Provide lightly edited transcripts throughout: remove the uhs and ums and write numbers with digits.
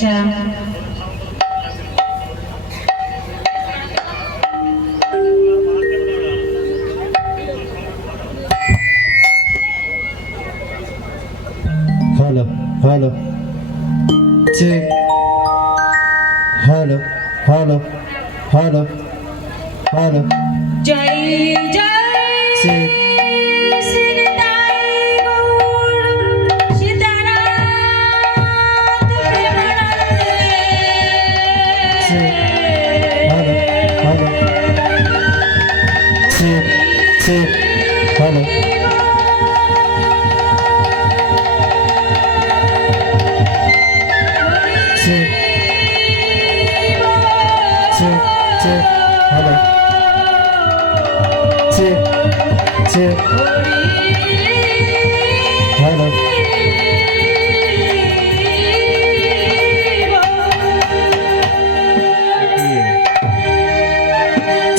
Radheshyam. Hello, hello, check. Hello, hello, hello, hello, জয় জয় check. সীতাই গৌর সীতানাথ প্রেমানন্দে। Check. Hello, hello, check, check. Hello, check, check, check. Hello, check, check. Hello,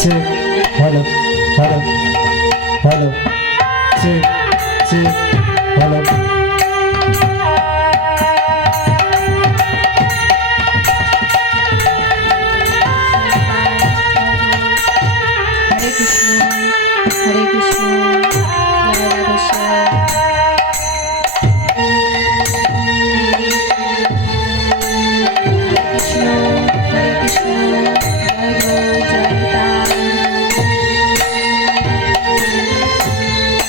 check. Hello, hello, hello, check, check. Hello. হরে কৃষ্ণ হরে কৃষ্ণ জয় রাধেশ্যাম। কৃষ্ণ হরে কৃষ্ণ জয় গৌর জয় নিতাই।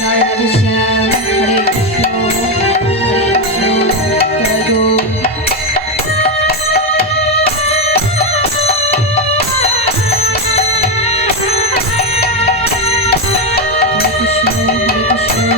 জয় রাধেশ্যাম হরে কৃষ্ণ জয় গৌর। হরে কৃষ্ণ হরে কৃষ্ণ।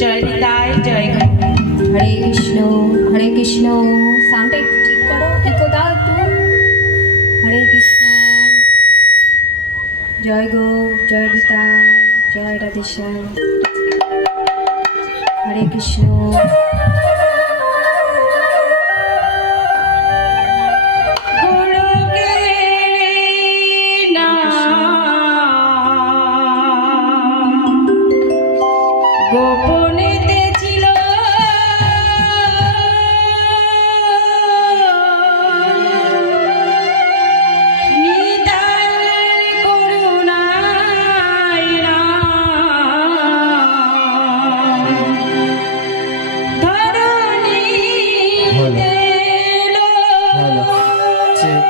জয় নিতাই জয় গৌর। হরে কৃষ্ণ হরে কৃষ্ণ। সাউন্ডটা একটু ঠিক করো, eco দাও একটু। হরে কৃষ্ণ জয় গৌর জয় নিতাই জয় রাধেশ্যাম। হরে কৃষ্ণ। গোপনেতে ছিল নিতাই করুণায় ধরণী Hello, hello, check.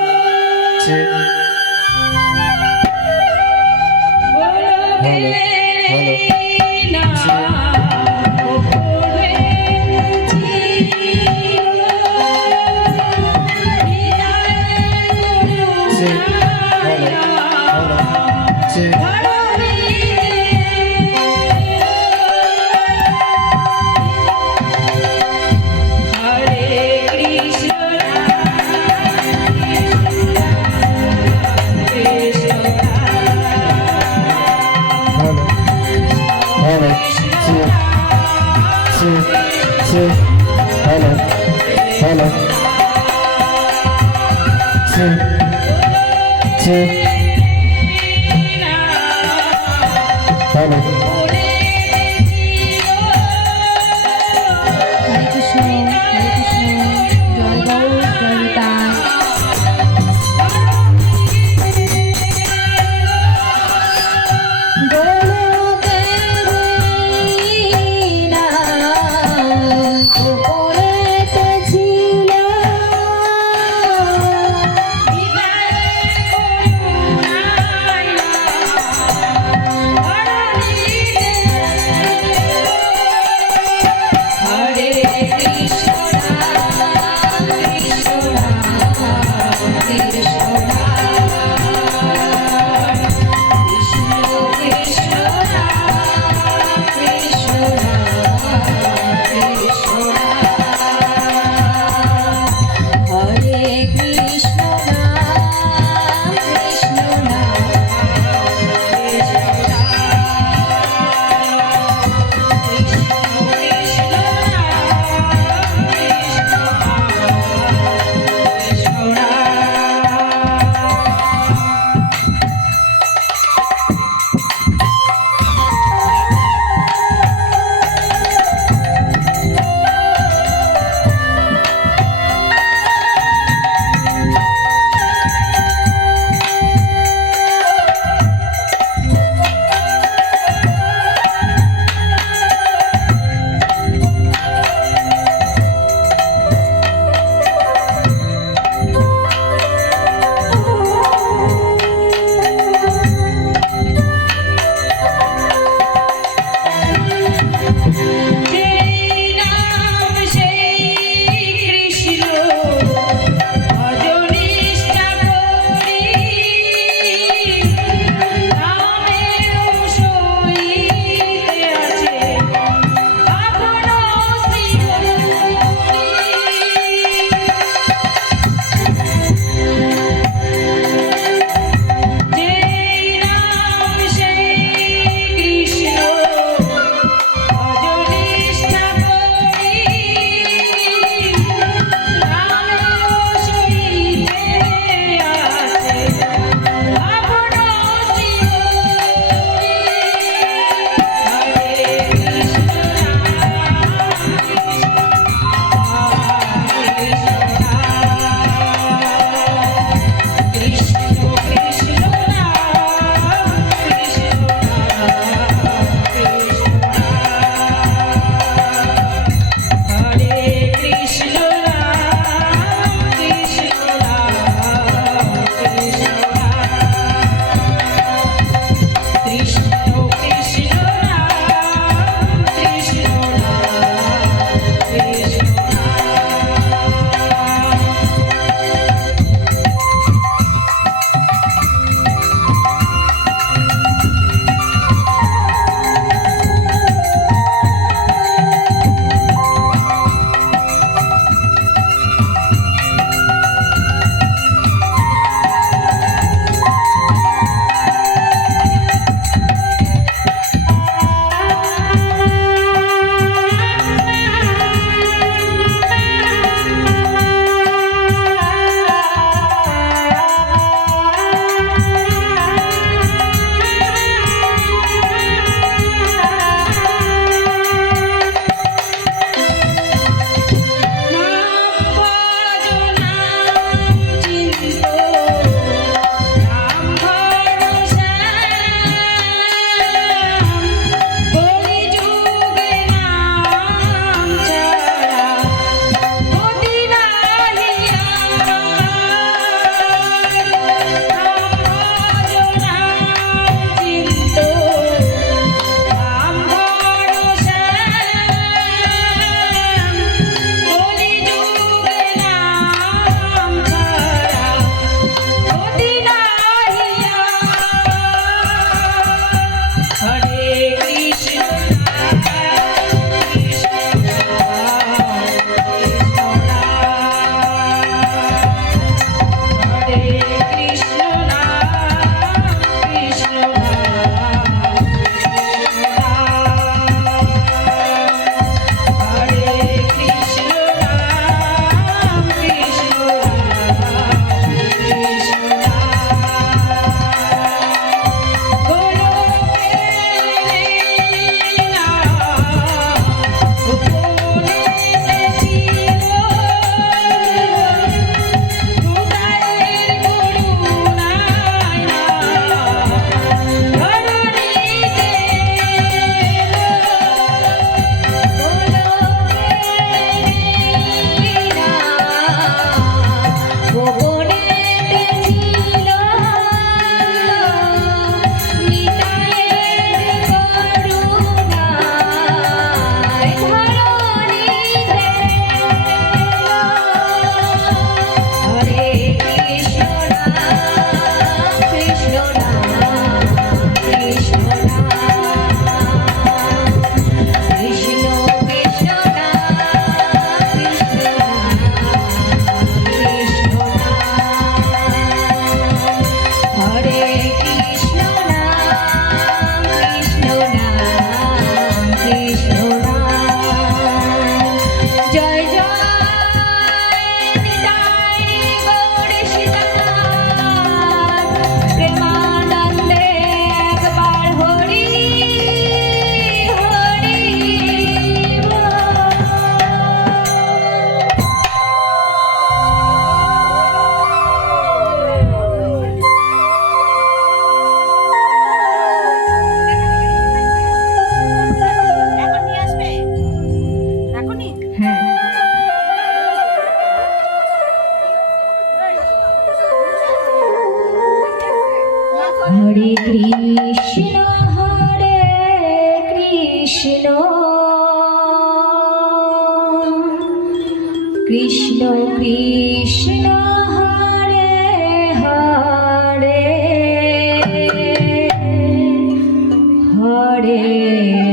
হরে কৃষ্ণ জয় গৌর জয় Nitai. Hare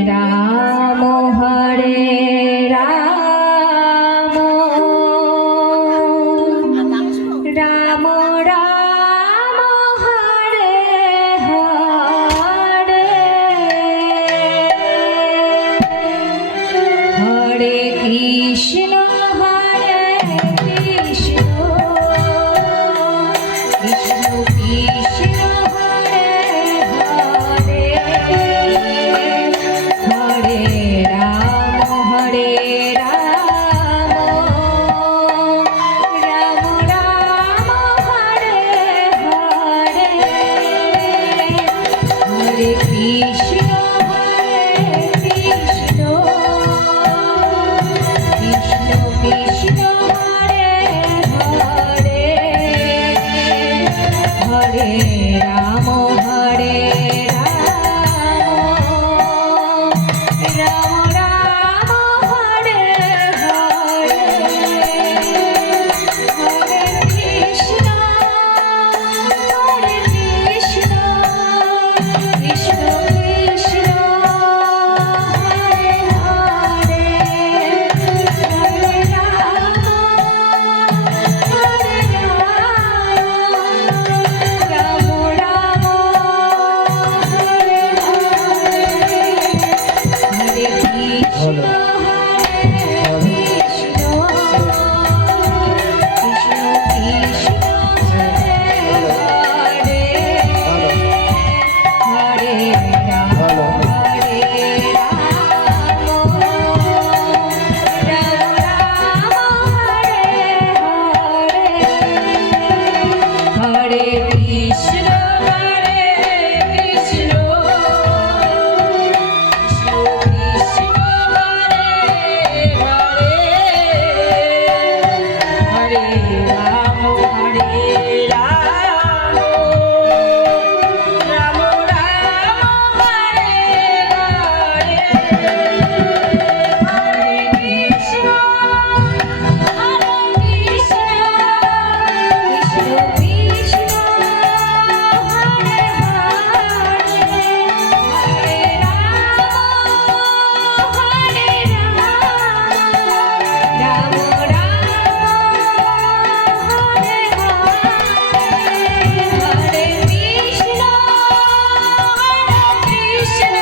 Ram হরে রাম রাম রাম হরে হরে হরে কৃষ্ণ কৃষ্ণ কৃষ্ণ হরে হরে হরে রাম রাম রাম হরে হরে হরে কৃষ্ণ কৃষ্ণ কৃষ্ণ হরে হরে হরে রাম হরে রাম রাম হরে হরে হরে কৃষ্ণ কৃষ্ণ কৃষ্ণ হরে হরে হরে রাম হরে রাম রাম হরে হরে কৃষ্ণ কৃষ্ণ কৃষ্ণ হরে হরে হরে রাম হরে রাম রাম হরে হরে কৃষ্ণ কৃষ্ণ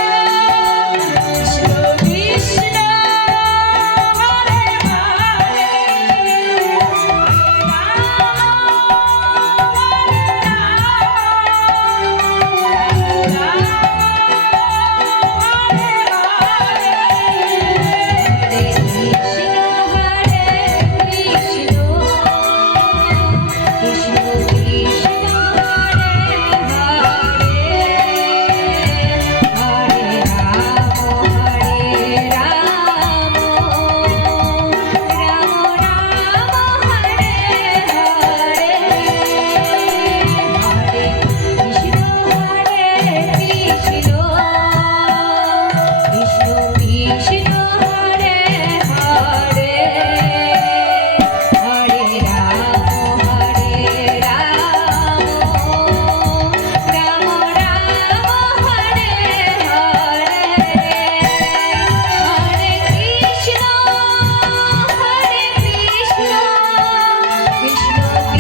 কৃষ্ণ হরে রাম হরে রাম রাম রাম হরে হরে কৃষ্ণ কৃষ্ণ কৃষ্ণ হরে হরে হরে রাম হরে রাম রাম হরে হরে কৃষ্ণ কৃষ্ণ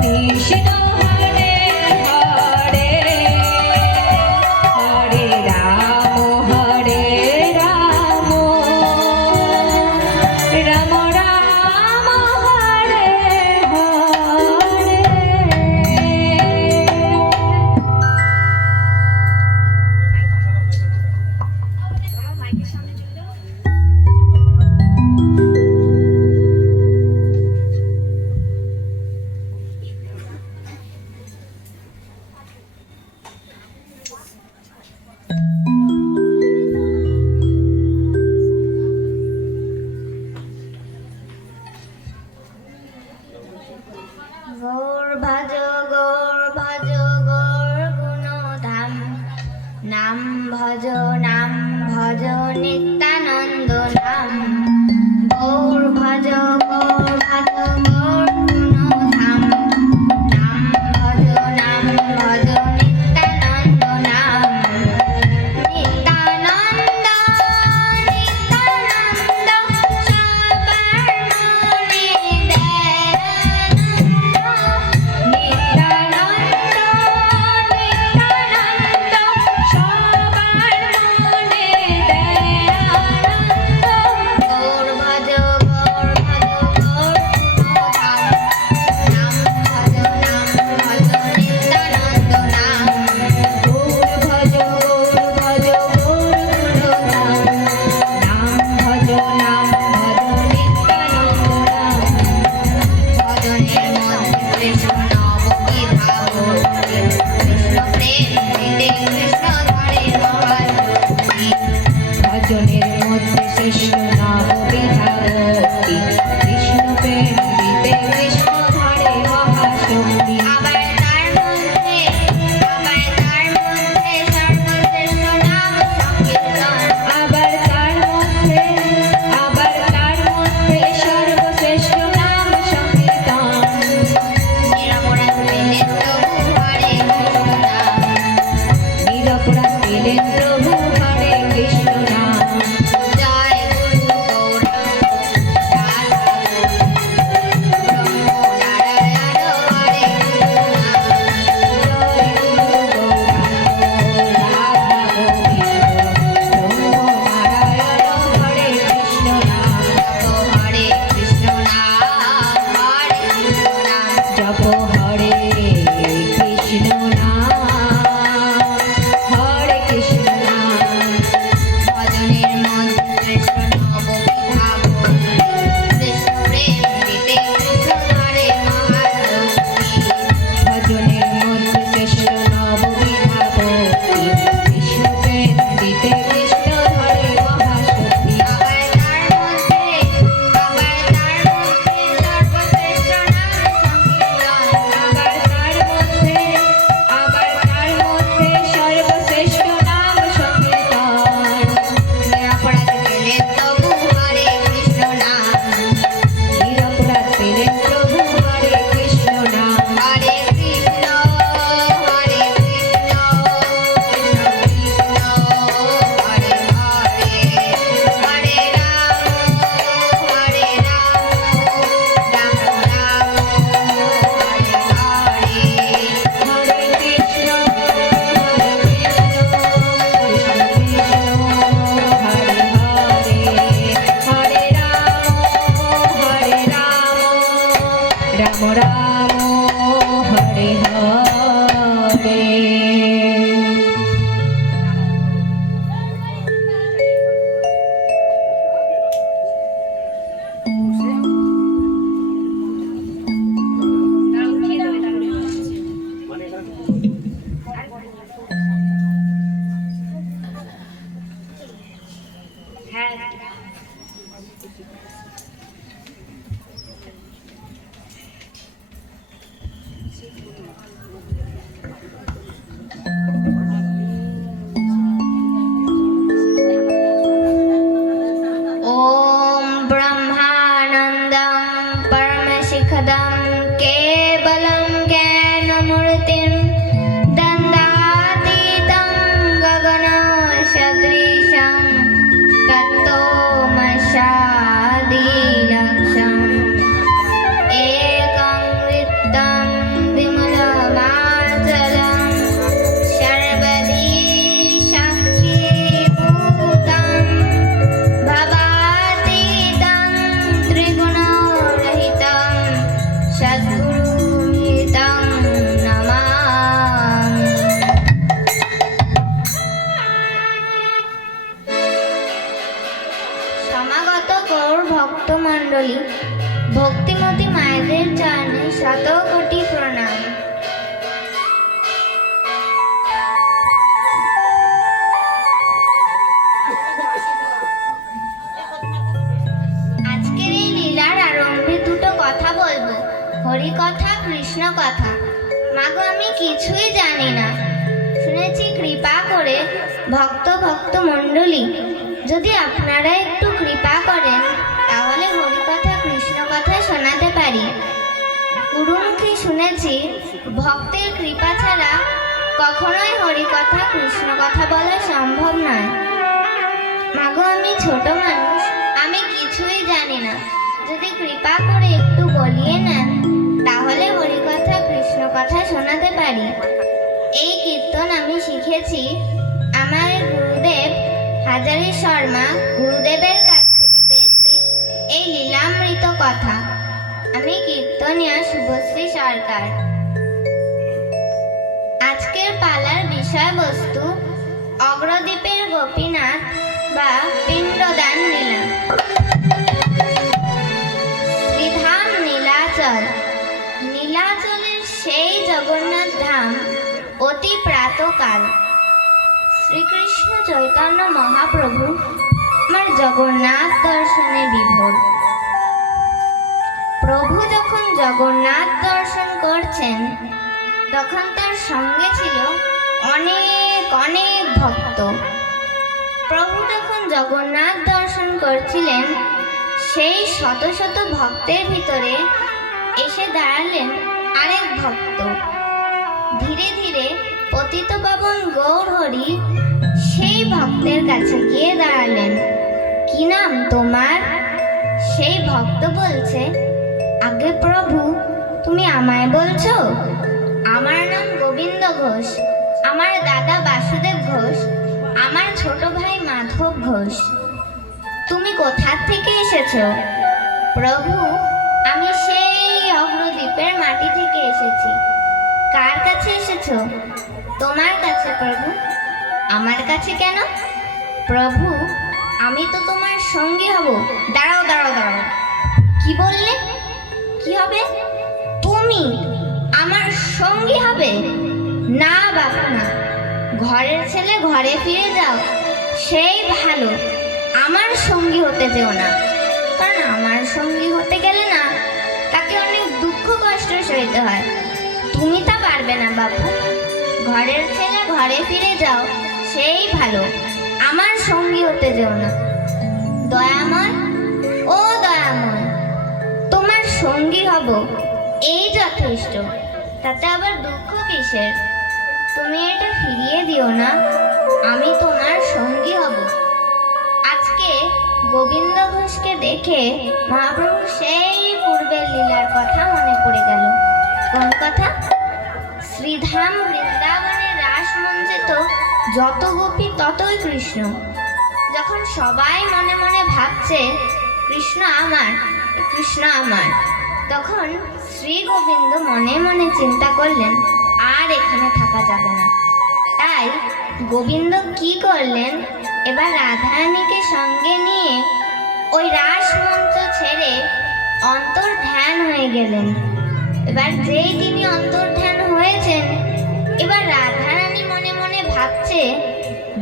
কৃষ্ণ হরে দীপ্তিম দন্দাতীতং গগনসদৃশং তত্ত্বমস্যাদিলক্ষ্যম একং বৃত্तं বিমলমাচলং সর্বদী সাক্ষীভূতং ভবাতীतं ত্রিগুণরহিतं সদ্গুরুমিतं নমামি। সমাগত গৌর ভক্তমণ্ডলী, ভক্তিমতী মায়েদের চরণে শত কোটি প্রণাম। আজকের এই লীলার আরম্ভে দুটো কথা বলবো, হরি কথা, কৃষ্ণ কথা। মাগো, আমি কিছুই জানি না। শুনেছি কৃপা করে ভক্ত মণ্ডলী, যদি আপনারা একটু কৃপা করেন তাহলে হরি কথা, কৃষ্ণ কথা শোনাতে পারি। গুরুমুখী শুনেছি ভক্তের কৃপা ছাড়া কখনোই হরি কথা, কৃষ্ণ কথা বলা সম্ভব নয়। মাগো, আমি ছোট মানুষ, আমি কিছুই জানি না। যদি কৃপা করে একটু বলিয়ে নেন তাহলে হরি কথা, কৃষ্ণ কথা শোনাতে পারি। এই কীর্তন আমি শিখেছি আমার গুরুদেব হাজারি শর্মা গুরুদেবের কাছ থেকে পেয়েছি এই লীলামৃত কথা। আমি কীর্তনিয়া শুভশ্রী সরকার। আজকের পালার বিষয়বস্তু অগ্রদ্বীপের গোপীনাথ বা পিণ্ডদান লীলা। শ্রীধাম নীলাচল, নীলাচলের সেই জগন্নাথ ধাম অতি প্রাতকাল শ্রীকৃষ্ণ চৈতন্য মহাপ্রভু আমার জগন্নাথ দর্শনে বিভোর। প্রভু যখন জগন্নাথ দর্শন করছেন তখন তার সঙ্গে ছিল অনেক অনেক ভক্ত। প্রভু যখন জগন্নাথ দর্শন করছিলেন সেই শত শত ভক্তের ভিতরে এসে দাঁড়ালেন আরেক ভক্ত। ধীরে ধীরে পতিতপাবন গৌর হরি সেই ভক্তের কাছে গিয়ে দাঁড়ালেন। কি নাম তোমার? সেই ভক্ত বলছে, আগে প্রভু, তুমি আমায় বলছো? আমার নাম গোবিন্দ ঘোষ, আমার দাদা বাসুদেব ঘোষ, আমার ছোট ভাই মাধব ঘোষ। তুমি কোথা থেকে এসেছো? প্রভু, আমি সেই অগ্রদ্বীপের মাটি থেকে এসেছি। কার কাছে এসেছো? তোমার কাছে প্রভু। আমার কাছে কেন? প্রভু, আমি তো তোমার সঙ্গী হব। দাঁড়াও দাঁড়াও দাঁড়াও, কি বললে? কি হবে? তুমি আমার সঙ্গী হবে? না বাবা না, ঘরের ছেলে ঘরে ফিরে যাও, সেই ভালো। আমার সঙ্গী হতে যেও না, কারণ আমার সঙ্গী হতে গেলে না তাকে অনেক দুঃখ কষ্ট সইতে হয়। তুমি তা পারবে না বাবু। ঘরের ছেলে ঘরে ফিরে যাও, সেই ভালো। আমার সঙ্গী হতে যেও না। দয়াময়, ও দয়াময়, তোমার সঙ্গী হব এই যথেষ্ট, তাতে আবার দুঃখ কিসের? তুমি এটা ফিরিয়ে দিও না, আমি তোমার সঙ্গী হব। আজকে গোবিন্দ ঘোষকে দেখে মহাপ্রভু সেই পূর্বের লীলার কথা মনে পড়ে গেল। কোন কথা? শ্রীধাম বৃন্দাবনের রাস মঞ্চে তো যত গোপী ততই কৃষ্ণ। যখন সবাই মনে মনে ভাবছে কৃষ্ণ আমার, কৃষ্ণ আমার, তখন শ্রী গোবিন্দ মনে মনে চিন্তা করলেন আর এখানে থাকা যাবে না। তাই গোবিন্দ কি করলেন, এবার রাধারানীকে সঙ্গে নিয়ে ওই রাস মঞ্চ ছেড়ে অন্তর্ধান হয়ে গেলেন। এবার যেই তিনি অন্তর্ধান হয়েছেন, এবার রাধারানী মনে মনে ভাবছে,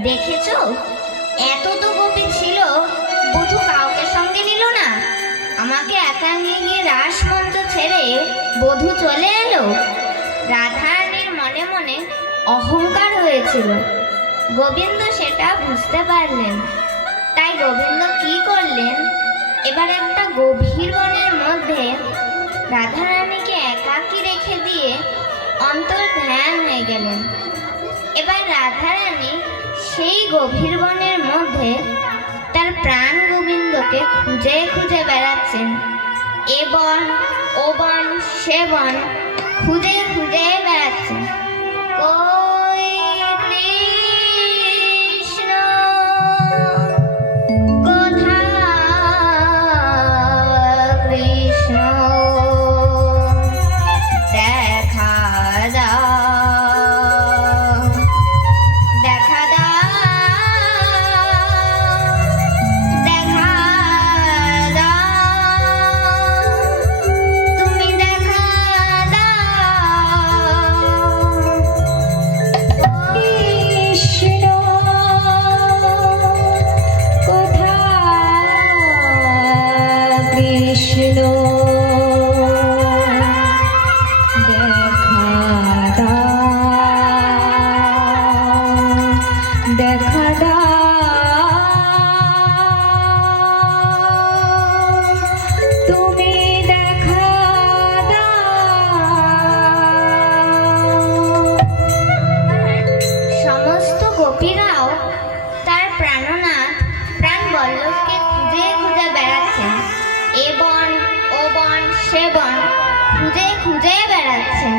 দেখেছো এত তো গোপী ছিল, বধূ কাউকে সঙ্গে নিল না, আমাকে একা নিয়ে গিয়ে রাস মঞ্চ ছেড়ে বধূ চলে এলো। রাধারানীর মনে মনে অহংকার হয়েছিল, গোবিন্দ সেটা বুঝতে পারলেন। তাই গোবিন্দ কি করলেন, এবার একটা গভীর বনের মধ্যে রাধারানীকে একাকী রেখে দিয়ে অন্তর্ধান হয়ে গেলেন। এবার রাধারানী সেই গভীর বনের মধ্যে তার প্রাণ গোবিন্দকে খুঁজে খুঁজে বেড়াচ্ছেন। এ বন ও বন সে বন খুঁজে খুঁজে বেড়াচ্ছেন। কই কৃষ্ণ কোথা কৃষ্ণ দেখা দাও দেখা দাও দেখা দাও তুমি দেখা দাও কৃষ্ণ কোথা কৃষ্ণ দেখা দাও তুমি দেখা দাও। সমস্ত গোপীরাও তার প্রাণনাথ প্রাণ বল্লভকে খুঁজে খুঁজে বেড়াচ্ছেন। এ বন ও বন সে বন খুঁজে খুঁজে বেড়াচ্ছেন।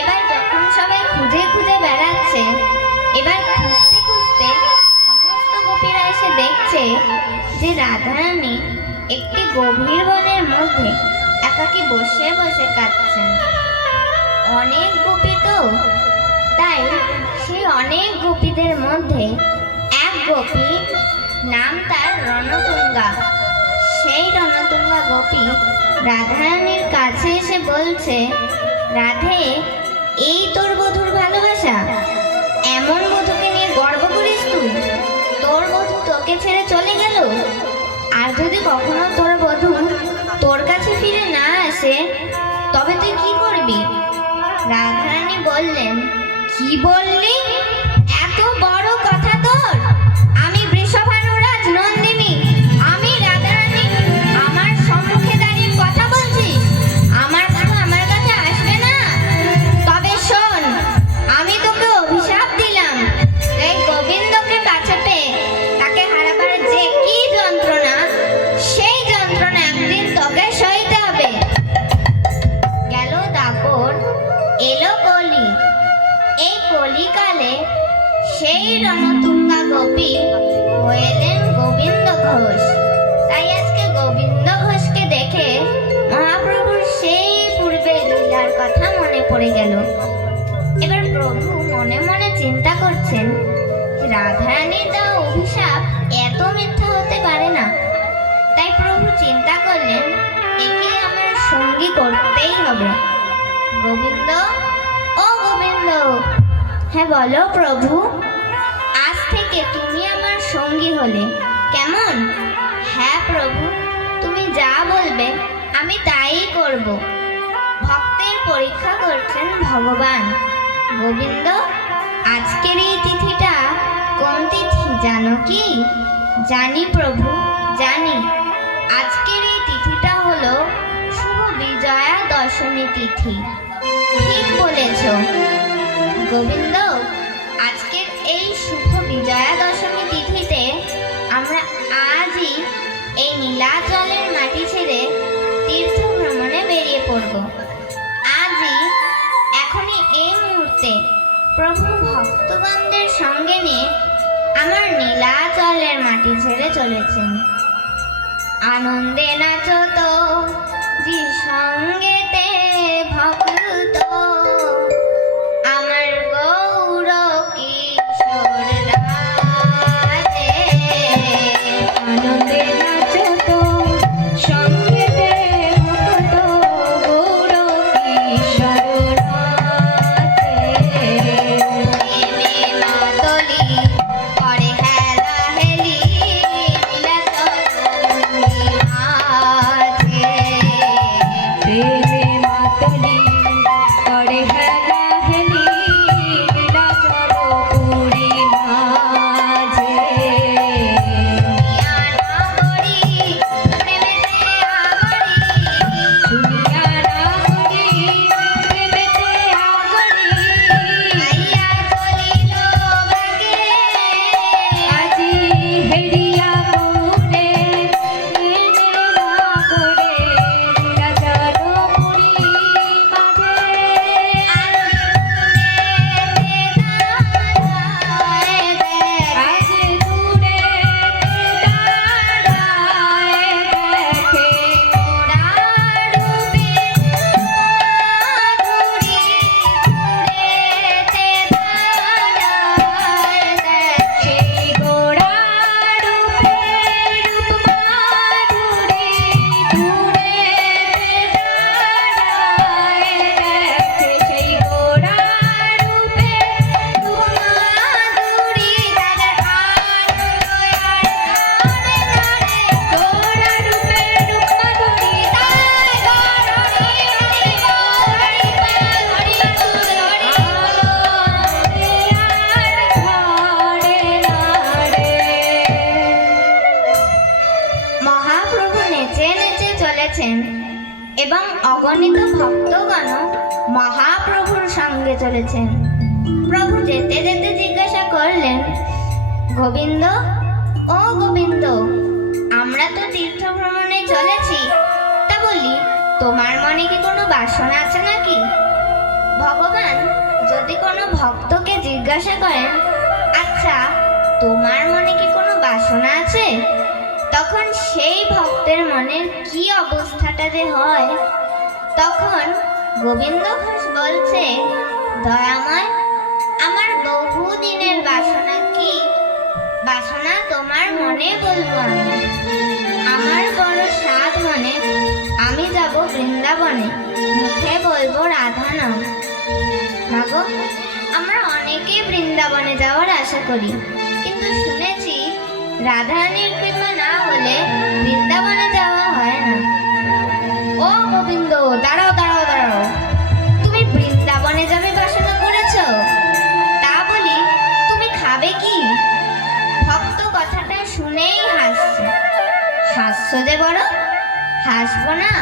এবার যখন সবাই খুঁজে খুঁজে বেড়াচ্ছে, এবার খুঁজতে খুঁজতে সমস্ত গোপীরা এসে দেখছে যে রাধারানী একটি গভীর বনের মধ্যে একাকী বসে বসে কাঁদছেন। অনেক গোপী তো, তাই সেই অনেক গোপীদের মধ্যে এক গোপী, নাম তার রণতুঙ্গা। সেই রণতুঙ্গা গোপী রাধারানীর কাছে এসে বলছে, রাধে, এই তোর বধূর ভালোবাসা? এমন বধূকে নিয়ে গর্ব করিস তুই? তোর বধূ তোকে ছেড়ে চলে গেল, আর যদি কখনো তোর বধূ তোর কাছে ফিরে না আসে তবে তুই কি করবি? রাধারানী বললেন, কি বললি? এত বড় কথা তোর? আমি বৃষভানুরাজ নন্দিনী, আমি রাধারানী, আমার সম্মুখে দাঁড়িয়ে কথা বলছিস? আমার বধূ আমার কাছে আসবে না? তবে শোন, আমি তোকে অভিশাপ দিলাম, এই গোবিন্দকে কাছে পেয়ে তাকে হারাবার যে কি যন্ত্রণা, সেই যন্ত্রণা একদিন তোকে সইতে হবে। গেল দাপর, এলো কলি। এই কলিকালে সেই রণতুঙ্গা গোপী হলেন গোবিন্দ ঘোষ। তাই আজকে গোবিন্দ ঘোষকে দেখে মহাপ্রভুর সেই পূর্বের লীলার কথা মনে পড়ে গেল। এবার প্রভু মনে মনে চিন্তা করছেন, রাধারানীর দেওয়া অভিশাপ এত মিথ্যা হতে পারে না। তাই প্রভু চিন্তা করলেন, একে আমার সঙ্গী করতেই হবে। গোবিন্দ, ও গোবিন্দ। হ্যাঁ বলো প্রভু, আজ থেকে তুমি আমার সঙ্গী হলে কেমন? হ্যাঁ প্রভু, তুমি যা বলবে আমি তাই করব। ভক্তের পরীক্ষা করছেন ভগবান। গোবিন্দ, আজকের এই তিথিটা কোন তিথি জানো কি? জানি প্রভু, জানি। আজকের এই তিথিটা হলো শুভ বিজয়া দশমী তিথি। ঠিক বলেছ গোবিন্দ, আজকের এই শুভ বিজয়া দশমী তিথিতে আমরা আজই এই নীলাচলের মাটি ছেড়ে তীর্থ ভ্রমণে বেরিয়ে পড়ব। আজই, এখনই, এই মুহূর্তে প্রভু ভক্তগণদের সঙ্গে নিয়ে আমার নীলাচলের মাটি ছেড়ে চলেছেন। আনন্দে নাচো তো জি সঙ্গেতে ভক্ত, আমার গৌর কিশোর রাধে। আনন্দে নাচো তো সঙ্গেতে ভক্ত, গৌর কিশোর রাধে। প্রেমে মাতলি করে হেলা হেলি, নীলাচল মাঝে। প্রেমে মাতলি করে অগণিত ভক্তগণ মহাপ্রভুর সঙ্গে চলেছেন। প্রভু যেতে যেতে জিজ্ঞাসা করলেন, গোবিন্দ, ও গোবিন্দ, আমরা তো তীর্থ ভ্রমণে চলেছি, তা বলি তোমার মনে কি কোনো বাসনা আছে নাকি? ভগবান যদি কোনো ভক্তকে জিজ্ঞাসা করেন, আচ্ছা তোমার মনে কি কোনো বাসনা আছে, তখন সেই ভক্তের মনের কি অবস্থাটা যে হয়। তখন গোবিন্দ ঘোষ বলছে, দয়াময়, আমার বহুদিনের বাসনা কি বাসনা তোমার মনে বলবো আমি। আমার বড় সাধ মনে, আমি যাব বৃন্দাবনে, মুখে বলবো রাধা নাম। মাগো, আমরা অনেকে বৃন্দাবনে যাওয়ার আশা করি, কিন্তু শুনেছি রাধারানীর কৃপা না হলে বৃন্দাবনে যাওয়া হয় না। ও গোবিন্দ, দাঁড়াও দাঁড়াও দাঁড়াও, তুমি বৃন্দাবনে যাবে বাসনা করেছো? তা বলি তুমি খাবে কি? ভক্ত কথাটা শুনেই হাসছে। হাসছো যে বড়? হাসবো না?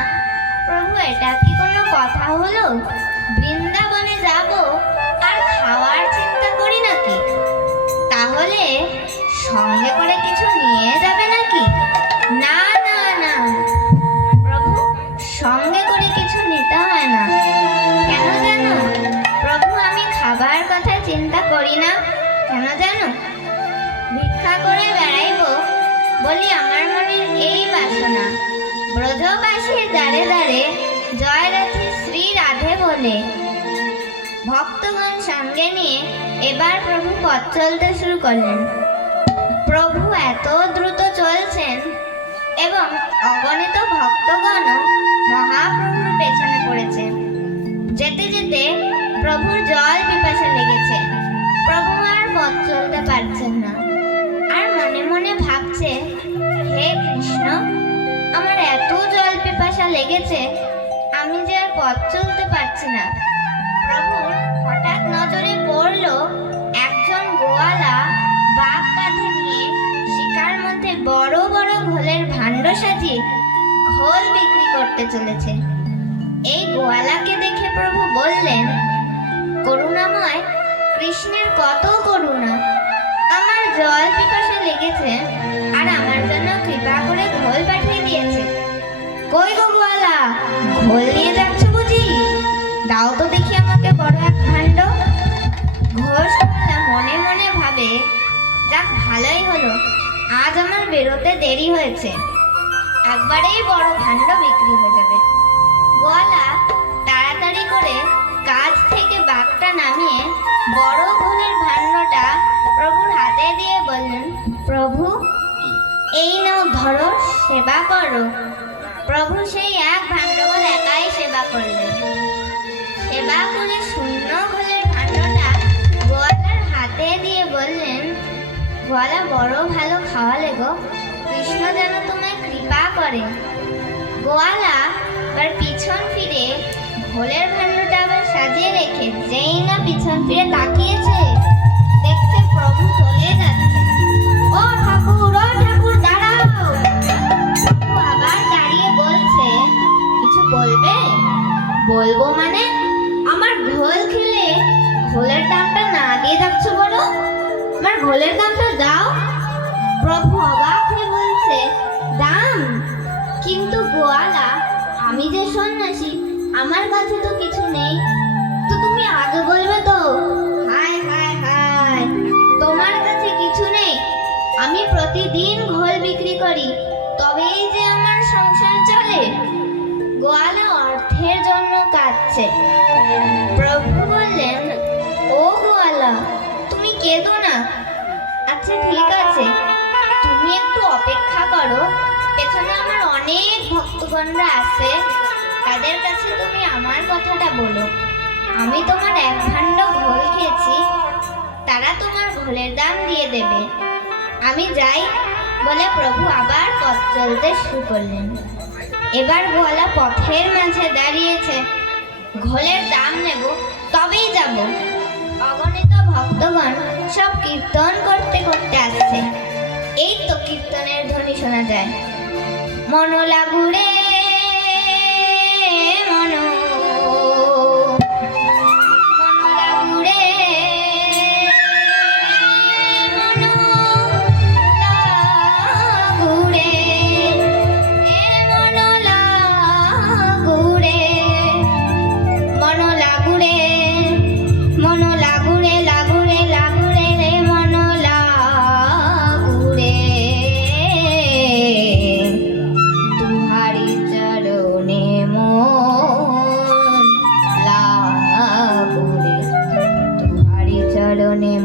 প্রভু, এটা কি কোনো কথা হলো? বৃন্দাবনে যাব আর খাওয়ার চিন্তা করি নাকি? তাহলে সঙ্গে করে কিছু নিয়ে যাবে নাকি? না না না প্রভু, সঙ্গে করে কিছু নিতে হয় না। কেন জানো প্রভু, আমি খাবার কথা চিন্তা করি না। কেন জানো? ভিক্ষা করে বেড়াইবো বলি আমার মনের এই বাসনা। ব্রজবাসীর দ্বারে দ্বারে জয় রাধে শ্রী রাধে বলে ভক্তগণ সঙ্গে নিয়ে এবার প্রভু পথ চলতে শুরু করলেন। প্রভু এত দ্রুত চলছেন এবং অগণিত ভক্তগণও মহাপ্রভুর পেছনে পড়েছে। যেতে যেতে প্রভুর জল পিপাসা লেগেছে। প্রভু আর পথ চলতে পারছেন না, আর মনে মনে ভাবছে, হে কৃষ্ণ, আমার এত জল পিপাসা লেগেছে, আমি যে আর পথ চলতে পারছি না। প্রভুর হঠাৎ নজরে পড়ল একজন গোয়ালা বাঘ কাঁধে নিয়ে শিকার মধ্যে বড় বড় ঘোলের ভাণ্ড সাজিয়ে ঘোল বিক্রি করতে চলেছে। এই গোয়ালাকে দেখে প্রভু বললেন, করুণাময়, কৃষ্ণের কত করুণা, আমার জল পিপাসা লেগেছে আর আমার জন্য কৃপা করে ঘোল পাঠিয়ে দিয়েছে। কই গো গোয়ালা, ঘোল নিয়ে যাচ্ছ বুঝি? দাও তো দেখি আমাকে বড় এক ভাণ্ড। ঘোষওয়ালা মনে মনে ভাবে, যাক ভালোই হলো, আজ আমার বেরোতে দেরি হয়েছে, একবারেই বড় ভাণ্ড বিক্রি হয়ে যাবে। গোয়ালা তাড়াতাড়ি করে কাজ থেকে বাঘটা নামিয়ে বড় ঘোলের ভাণ্ডটা প্রভুর হাতে দিয়ে বললেন, প্রভু, এই নাও ধরো, সেবা করো। প্রভু সেই এক ভাণ্ডগোল একাই সেবা করলেন। সেবা করে শূন্য ঘোলের ভাণ্ডটা গোয়ালার হাতে দিয়ে বললেন, গোয়ালা, বড় ভালো খাওয়ালে গো, কৃষ্ণ যেন তোমায় কৃপা করে। গোয়ালা আবার পিছন ফিরে ঘোলের ভাণ্ডটা আবার সাজিয়ে রেখে যেই না পিছন ফিরে তাকিয়েছে, দেখতে প্রভু চলে যাচ্ছে। ও ঠাকুর, ও ঠাকুর, দাঁড়াও। প্রভু আবার দাঁড়িয়ে বলছে, কিছু বলবে? বলবো মানে? আমার ঘোল খেলে ঘোলের দামটা না দিয়ে যাচ্ছ বলো? আমার ঘোলের দামটা দাও। প্রভু অবাক হয়ে বলছে, দাম? কিন্তু গোয়ালা, আমি যে সন্ন্যাসী, আমার কাছে তো কিছু নেই, তো তুমি আগে বলবে তো? হায় হায় হায়, তোমার কাছে কিছু নেই? আমি প্রতিদিন ঘোল বিক্রি করি, তবেই যে আমার সংসার চলে। গোয়ালা অর্থের জন্য কাঁদছে। প্রভু বললেন, ও গোয়ালা, তুমি কেঁদো না। আচ্ছা ঠিক আছে, তুমি একটু অপেক্ষা করো, পেছনে আমার অনেক ভক্তগণরা আছে, তাদের কাছে তুমি আমার কথাটা বলো। আমি তোমার এক ভাণ্ড ঘোল খেয়েছি, তারা তোমার ঘোলের দাম দিয়ে দেবে। আমি যাই বলে প্রভু আবার পথ চলতে শুরু করলেন। এবার গোয়ালা পথের মাঝে দাঁড়িয়েছে, ঘোলের দাম নেব তবেই যাব। অগণিত ভক্তগণ সব কীর্তন করতে করতে আসছে। এই তো কীর্তনের ধ্বনি শোনা যায়, মন লাগুরে মন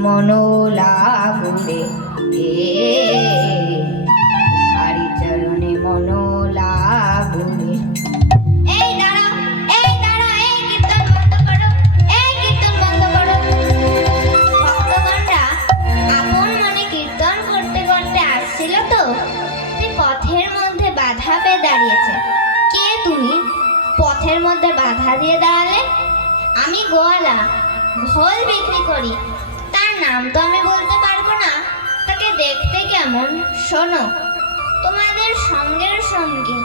মন লাগুরে হরিচরণে মন লাগুরে। এই দাঁড়াও, এই দাঁড়াও, এই কীর্তন বন্ধ করো, এই কীর্তন বন্ধ করো। ভক্তগণরা আপন মনে কীর্তন করতে করতে আসছিল তো, সেই পথের মধ্যে বাধা পেয়ে দাঁড়িয়েছে। কে তুমি? পথের মধ্যে বাধা দিয়ে দাঁড়ালে? আমি গোয়ালা, ঘোল বিক্রি করি। তার নাম তো আমি বলতে পারবো না। তাকে দেখতে কেমন শোনো। তোমাদের সঙ্গের সঙ্গী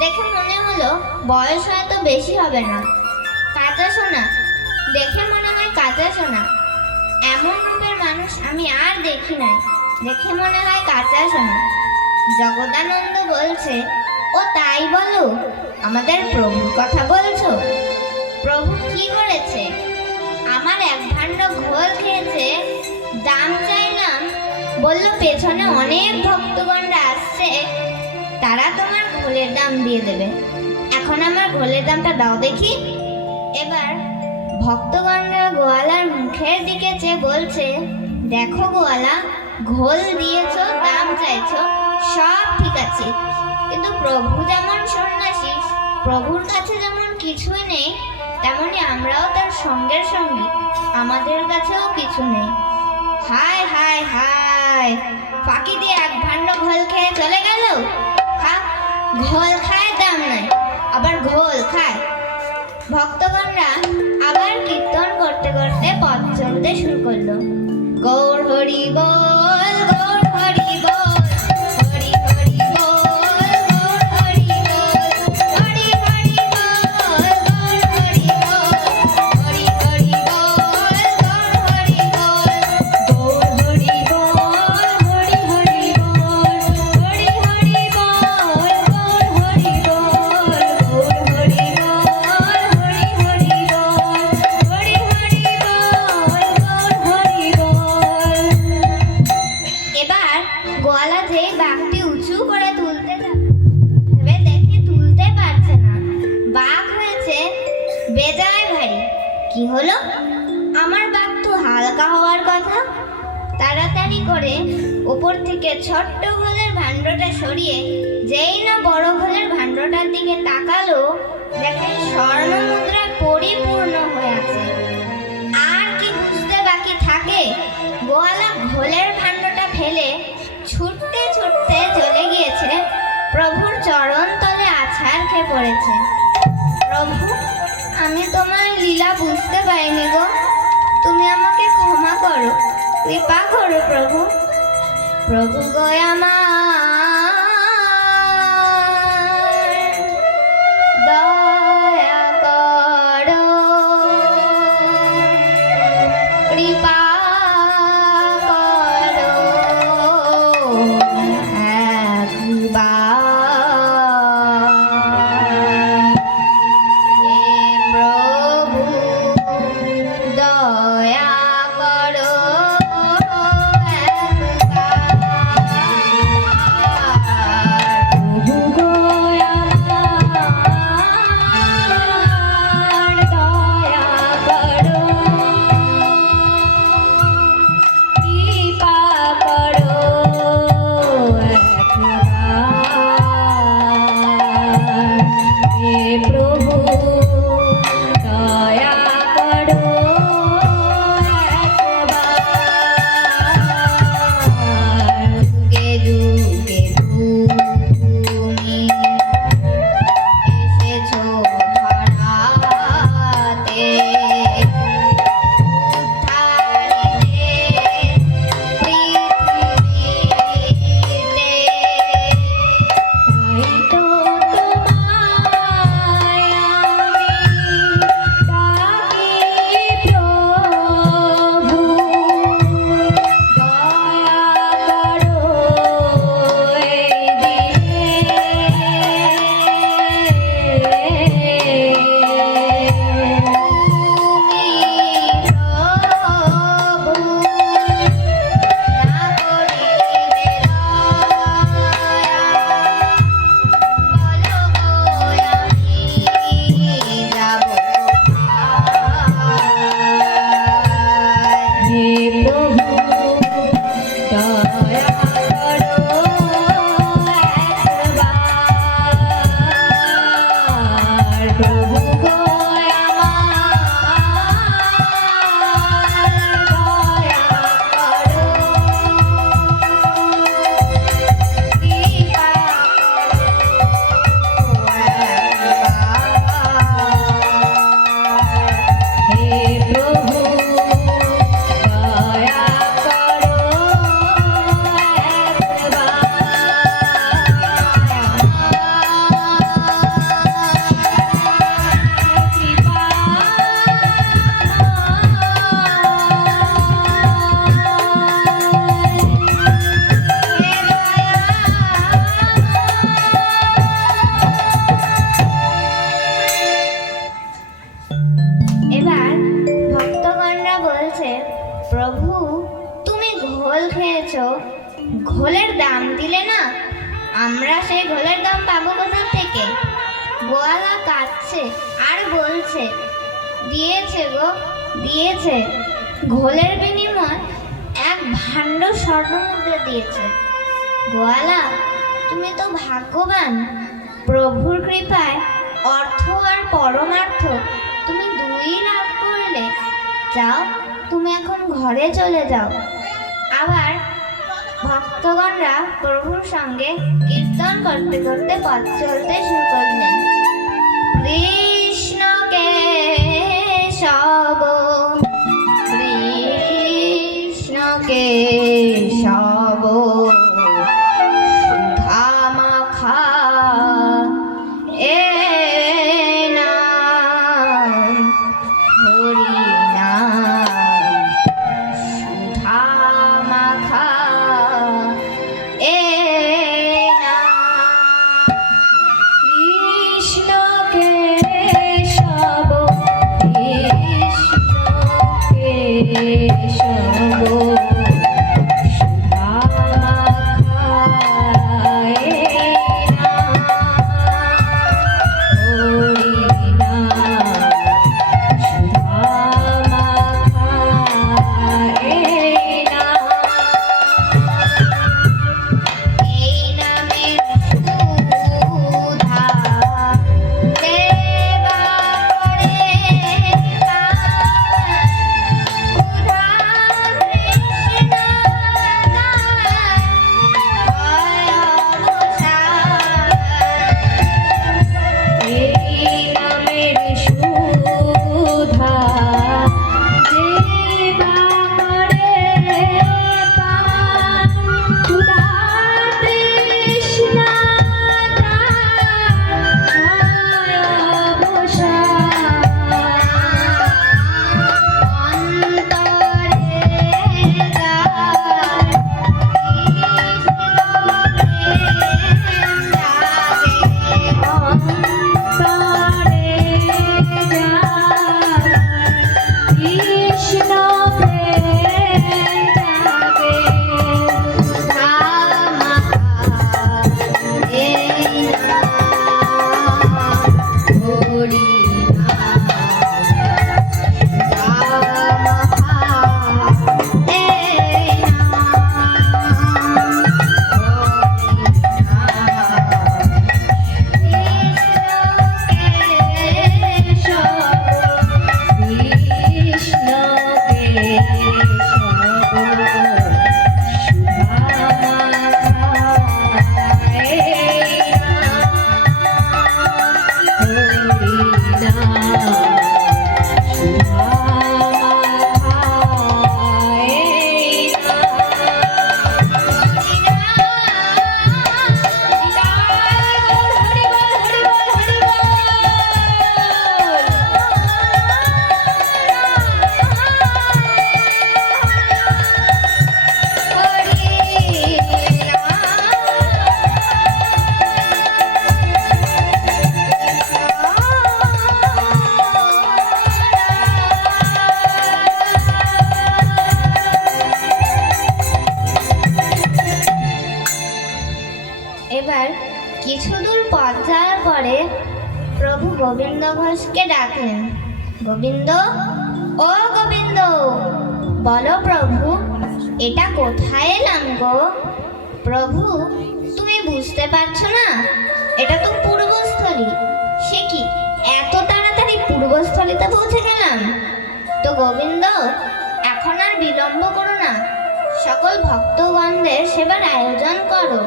দেখে মনে হলো বয়স হয়তো বেশি হবে না। কাঁচা সোনা দেখে মনে হয় কাঁচা সোনা। এমন রূপের মানুষ আমি আর দেখি নাই, দেখে মনে হয় কাঁচা সোনা। জগদানন্দ বলছে, ও তাই বলো? আমাদের প্রভুর কথা বলছো? প্রভু কি করেছে? আমার এক ভাণ্ড ঘোল খেয়েছে, দাম চাইলাম, বলল পেছনে অনেক ভক্তগণরা আসছে, তারা তোমার ঘোলের দাম দিয়ে দেবে। এখন আমার ঘোলের দামটা দাও দেখি। এবার ভক্তগণরা গোয়ালার মুখের দিকে চেয়ে বলছে, দেখো গোয়ালা, ঘোল দিয়েছো, দাম চাইছো, সব ঠিক আছে, কিন্তু প্রভু যেমন সন্ন্যাসী, প্রভুর কাছে যেমন কিছুই নেই, তেমনি আমরাও তার সঙ্গের সঙ্গী, আমাদের কাছেও কিছু নেই। হায় হায় হায়, ফাঁকি দিয়ে এক ভাণ্ড ঘোল খেয়ে চলে গেল। ঘোল খায়, দাম নাই, আবার ঘোল খায়। ভক্তগণরা আবার কীর্তন করতে করতে পথ চলতে শুরু করলো। গৌর হরি বল, গৌর হরি বল, হরি হরি বল, গৌর হরি বল, হরি হরি বল, গৌর হরি বল, হরি হরি বল, গৌর হরি বল, গৌর হরি বল, হরি হরি বল, হরি হরি বল, গৌর হরি বল, গৌর হরি বল, হরি হরি বল, হরি হরি বল, গৌর হরি বল। এবার গোয়ালা যেই বাঘটি উঁচু করে তুলতে যাবে, দেখে তুলতে পারছে না। বাঘ হয়েছে বেজায় ভারী। কি হলো? আমার বাঘ তো হালকা হওয়ার কথা। তাড়াতাড়ি করে ওপর থেকে ছোট্ট ঘোলের ভাণ্ডটা সরিয়ে যেই না বড় ঘোলের ভাণ্ডটার দিকে তাকালো, দেখে স্বর্ণ মুদ্রায় পরিপূর্ণ হয়ে আছে। আর কি বুঝতে বাকি থাকে? গোয়ালা ঘোলের ভাণ্ডটা ফেলে ছুটতে ছুটতে চলে গিয়েছে, প্রভুর চরণ তলে আছাড় খেয়ে পড়েছে। প্রভু, আমি তোমার লীলা বুঝতে পারিনি গো, তুমি আমাকে ক্ষমা করো, কৃপা করো প্রভু। প্রভু গো আমার দয়া করো, কৃপা করো একবার। হে প্রভু দয়া করো একবার। প্রভু গো আমার দয়া করো। এসেছো, ঘোলের দাম দিলে না, আমরা সেই ঘোলের দাম পাবো কোথা থেকে? গোয়ালা কাঁদছে আর বলছে, দিয়েছে গো, দিয়েছে। ঘোলের বিনিময় এক ভাণ্ড স্বর্ণ মুদ্রা দিয়েছে। গোয়ালা, তুমি তো ভাগ্যবান, প্রভুর কৃপায় অর্থ আর পরমার্থ তুমি দুই লাভ করলে। যাও, তুমি এখন ঘরে চলে যাও। আবার ভক্তগণরা প্রভুর সঙ্গে কীর্তন করতে করতে পথ চলতে শুরু করলেন। কৃষ্ণ কেশব, কৃষ্ণ কেশব, সুধা মাখা এ নাম, হরি নাম, সুধা মাখা এ নাম। কৃষ্ণ কেশব, কৃষ্ণ কেশব, সুধা মাখা এ নাম, হরি নাম, সুধা মাখা এ নাম। এই নামের সুধা দেবা করে সুধা কৃষ্ণ এই নামের সুধা দেবা করে সুধা কৃষ্ণ কৃষ্ণ এবার কিছু দূর পথ যাওয়ার পরে প্রভু গোবিন্দ ঘোষকে ডাকলেন। গোবিন্দ, ও গোবিন্দ, বলো প্রভু, এটা কোথায় এলাম গো? প্রভু, তুমি বুঝতে পারছো না? এটা তো পূর্বস্থলী। সে কি, এত তাড়াতাড়ি পূর্বস্থলীতে পৌঁছে গেলাম? তো গোবিন্দ, এখন আর বিলম্ব করো না, সকল ভক্তগণদের সেবার আয়োজন করো।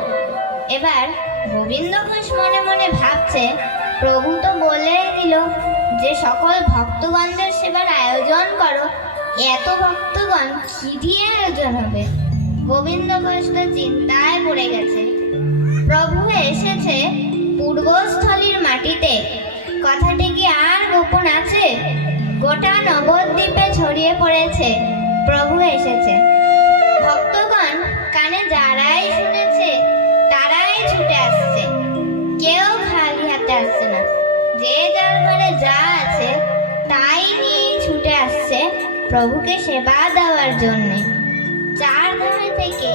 এবার গোবিন্দ ঘোষ মনে মনে ভাবছে, প্রভু তো বলে দিল যে সকল ভক্তগণদের সেবার আয়োজন করো, এত ভক্তগণ কি দিয়ে আয়োজন হবে? গোবিন্দ ঘোষ তো চিন্তায় পড়ে গেছে। প্রভু এসেছে পূর্বস্থলীর মাটিতে, কথাটি কি আর গোপন আছে? গোটা নবদ্বীপে ছড়িয়ে পড়েছে প্রভু এসেছে। ভক্তগণ কানে যারাই শুনেছে তারাই ছুটে আসছে, কেউ খালি হাতে আসছে না। যে যার ঘরে যা আছে তাই নিয়ে ছুটে আসছে প্রভুকে সেবা দেওয়ার জন্যে। চারধারে থেকে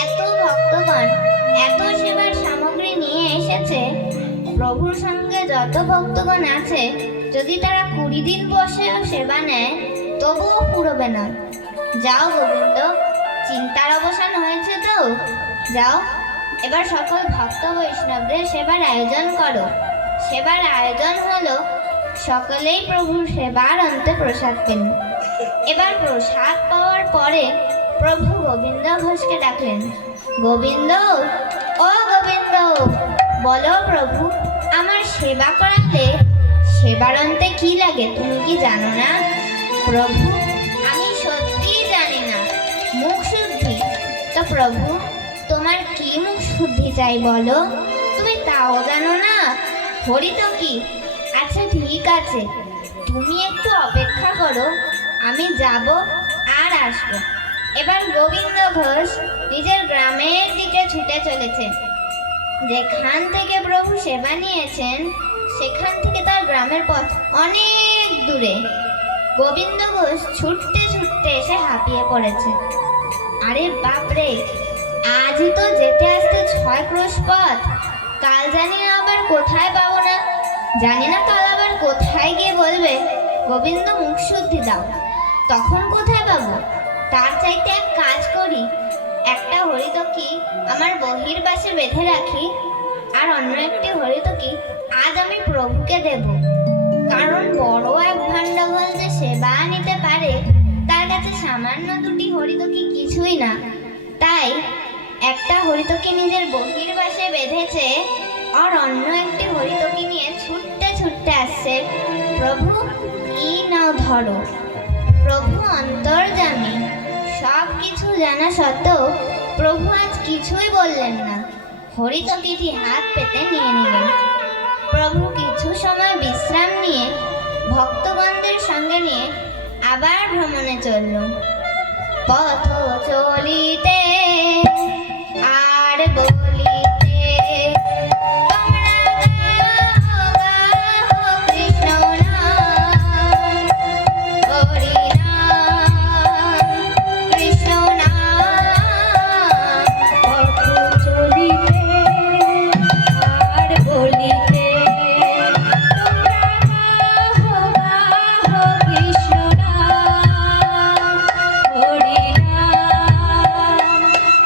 এত ভক্তগণ এত সেবার সামগ্রী নিয়ে এসেছে। প্রভুর সঙ্গে যত ভক্তগণ আছে, যদি তারা 20 দিন বসেও সেবা নেয় তবুও ফুরবে না। যাও গোবিন্দ, চিন্তার অবসান হয়েছে তো? যাও, এবার সকল ভক্ত বৈষ্ণবদের সেবার আয়োজন করো। সেবার আয়োজন হলো সকলেই প্রভুর সেবার অন্তে প্রসাদ পেন। এবার প্রসাদ পাওয়ার পরে প্রভু গোবিন্দ ঘোষকে ডাকলেন। গোবিন্দ, ও গোবিন্দ, বলো প্রভু, আমার সেবা করাতে সেবার অন্তে কি লাগে তুমি কি জানো না? প্রভু, আমি সত্যিই জানি না, মুখ শুদ্ধি। তো প্রভু, তোমার কি মুখ শুদ্ধি চাই বলো? তুমি তাও জানো না? হরি তো কি? আচ্ছা ঠিক আছে, তুমি একটু অপেক্ষা করো, আমি যাব আর আসব। এবার গোবিন্দ ঘোষ নিজের গ্রামের দিকে ছুটে চলেছে। যেখান থেকে প্রভু সেবা নিয়েছেন সেখান থেকে তার গ্রামের পথ অনেক দূরে। গোবিন্দ ঘোষ ছুটতে ছুটতে এসে হাঁপিয়ে পড়েছে। আরে বাপরে, আজই তো যেতে আসতে 6 ক্রোশ পথ। কাল জানি না আবার কোথায় পাবো না, জানি না কাল আবার কোথায় গিয়ে বলবে গোবিন্দ মুখ শুদ্ধি দাও, তখন কোথায় পাবো? তার চাইতে এক কাজ করি, একটা হরিতকি আমার বহির পাশে বেঁধে রাখি, আর অন্য একটি হরিতকি আজ আমি প্রভুকে দেব। কারণ বড় এক ভাণ্ডগল যে সেবা নিতে পারে, তার কাছে সামান্য 2টি হরিতকি কিছুই না। তাই একটা হরিতকি নিজের বহির পাশে বেঁধেছে, আর অন্য একটি হরিতকি নিয়ে ছুটতে ছুটতে আসছে। প্রভু, এই নাও ধরো। প্রভু অন্তর্যামী, সব কিছু জানা সত্ত্বেও প্রভু আজ কিছুই বললেন না, হরিতকিটি হাত পেতে নিয়ে নিলেন। প্রভু কিছু সময় বিশ্রাম নিয়ে ভক্তগণদের সঙ্গে নিয়ে আবার ভ্রমণে চলল। পথ চলিতে আর বলিতে তোমরা গাও গাও কৃষ্ণ নাম, হরি নাম, কৃষ্ণ নাম। পথ চলিতে আর বলিতে তোমরা গাও গাও কৃষ্ণ নাম, হরি নাম,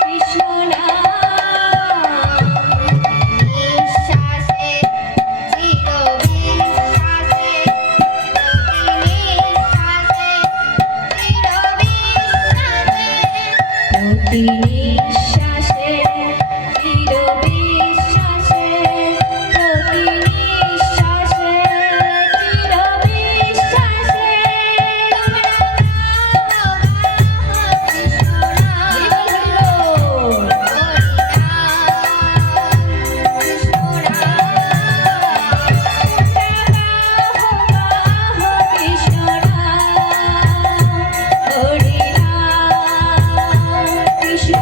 কৃষ্ণ নাম। নিঃশ্বাসে চির বিশ্বাসে, প্রতি নিঃশ্বাসে চির বিশ্বাসে, প্রতি নিঃশ্বাসে চির বিশ্বাসে, তোমরা গাও গাও কৃষ্ণ নাম, হরি নাম, কৃষ্ণ নাম। কৃষ্ণ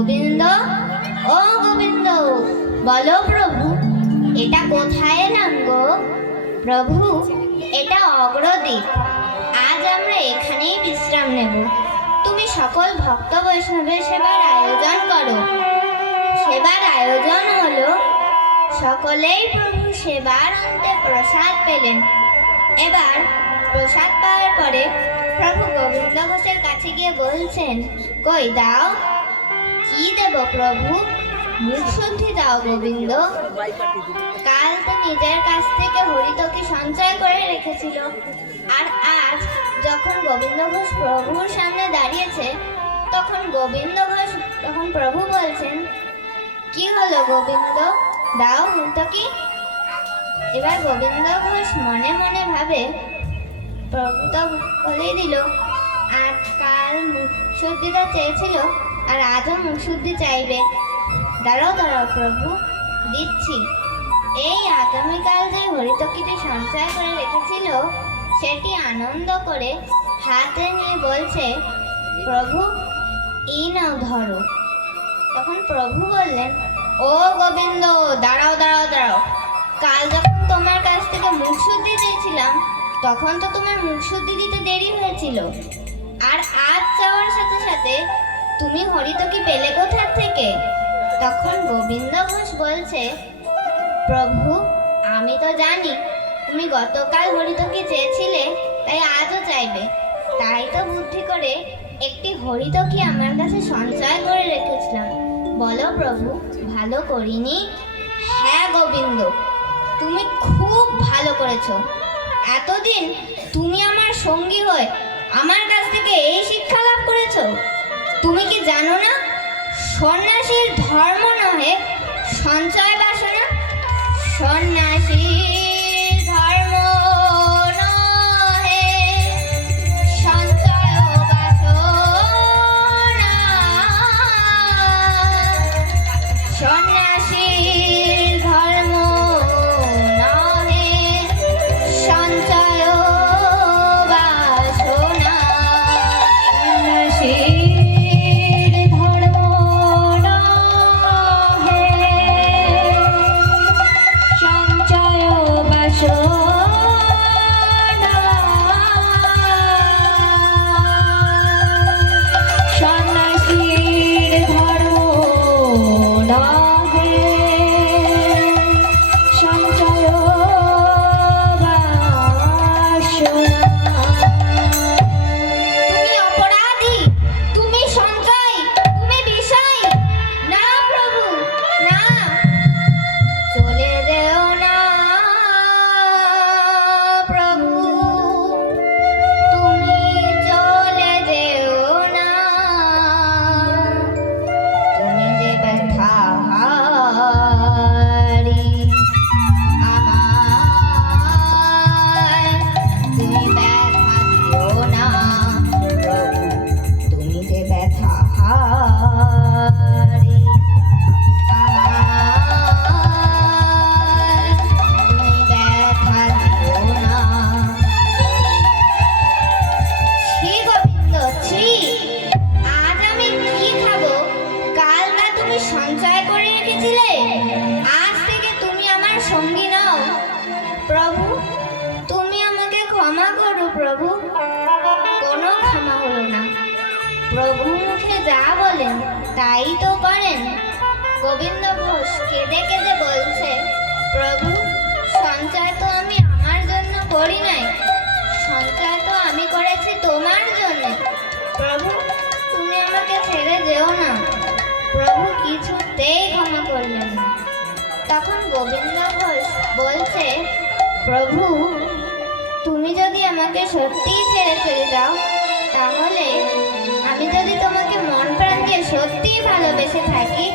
গোবিন্দ, ও গোবিন্দ, বলো প্রভু, এটা কোথায় এলাম গো? প্রভু, এটা অগ্রদ্বীপ। আজ আমরা এখানেই বিশ্রাম নেব। তুমি সকল ভক্ত বৈষ্ণবের সেবার আয়োজন করো। সেবার আয়োজন হলো, সকলেই প্রভু সেবার অন্তে প্রসাদ পেলেন। এবার প্রসাদ পাওয়ার পরে প্রভু গোবিন্দ ঘোষের কাছে গিয়ে বলছেন, কই দাও। কি দেব প্রভু? মুখ শুদ্ধি দাও গোবিন্দ। কাল তো নিজের কাছ থেকে হরিতকি সঞ্চয় করে রেখেছিল, আর আজ যখন গোবিন্দ ঘোষ প্রভুর সামনে দাঁড়িয়েছে, তখন প্রভু বলছেন, কি হলো গোবিন্দ, দাও হরিতকি। এবার গোবিন্দ ঘোষ মনে মনে ভাবে, প্রভু তো বলেই দিল, আর কাল মুখ শুদ্ধিটা চেয়েছিল, আর আজও মুখ শুদ্ধি চাইবে। দাঁড়াও দাঁড়াও প্রভু, দিচ্ছি। এই আগামীকাল যে হরিতকিটি সঞ্চয় করে রেখেছিল, সেটি আনন্দ করে হাতে নিয়ে বলছে, প্রভু এই নাও ধরো। তখন প্রভু বললেন, ও গোবিন্দ, দাঁড়াও দাঁড়াও দাঁড়াও। কাল যখন তোমার কাছ থেকে মুখ শুদ্ধি চেয়েছিলাম, তখন তো তোমার মুখ শুদ্ধি দিতে দেরি হয়েছিল, আর আজ যাওয়ার সাথে সাথে তুমি হরিতকি পেলে কোথা থেকে? তখন গোবিন্দ ঘোষ বলছে, প্রভু আমি তো জানি তুমি গতকাল হরিতকি চেয়েছিলে, তাই আজও চাইবে। তাই তো বুদ্ধি করে একটি হরিতকি আমার কাছে সঞ্চয় করে রেখেছিলাম। বলো প্রভু, ভালো করিনি? হ্যাঁ গোবিন্দ, তুমি খুব ভালো করেছো। এতদিন তুমি আমার সঙ্গী হয়ে আমার কাছ থেকে এই শিক্ষা লাভ করেছো। তুমি কি জানো না, সন্ন্যাসীর ধর্ম নহে সঞ্চয় বাসনা। সন্ন্যাসীর ধর্ম নহে সঞ্চয় বাসনা। সন্ন্যাসীর ধর্ম নহে সঞ্চয় বাসনা। সন্ন্যাসীর ধর্ম নহে সঞ্চয় বাসনা। সন্ন্যাসীর ধর্ম নহে সঞ্চয় বাসনা। তুমি অপরাধী, তুমি সঞ্চয়, তুমি বিষয়। না প্রভু, না, চলে যেও না প্রভু, তুমি চলে যেও না। তুমি যে ব্যথাহারি আমায়, তুমি ব্যথা দিও না প্রভু, তুমি যে ব্যথাহারি আমায়, তুমি ব্যথা দিও না। ছি গোবিন্দ, ছি। আজ আমি কি খাবো? কাল তা তুমি সঞ্চয় করে রেখেছিলে, আজ থেকে তুমি আমার সঙ্গী নও। প্রভু তুমি আমাকে ক্ষমা করো প্রভু। কোনো ক্ষমা হলো না। প্রভু মুখে যা বলেন তাই তো করেন। গোবিন্দ ঘোষ কেঁদে কেঁদে বলছে, প্রভু সঞ্চয় তো আমি আমার জন্য করি নাই, সঞ্চয় তো আমি করেছি তোমার জন্য। প্রভু তুমি আমাকে ছেড়ে যেও না। প্রভু কিছুতেই ক্ষমা করলেন না। তখন গোবিন্দ ঘোষ বলছে, প্রভু তুমি যদি আমাকে সত্যিই ছেড়ে চলে যাও, তাহলে আমি যদি তোমাকে মন প্রাণ দিয়ে সত্যিই ভালোবেসে থাকি,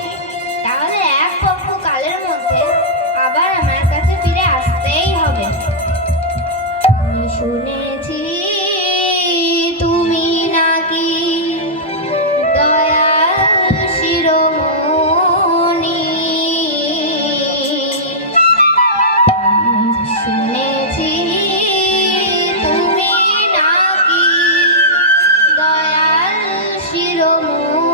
তাহলে এক পক্ষ কালের মধ্যে আবার আমার কাছে ফিরে আসতেই হবে। আমি শুনেছি তুমি নাকি দয়াল শিরোমণি। আমি শুনেছি তুমি নাকি দয়াল শিরোমণি।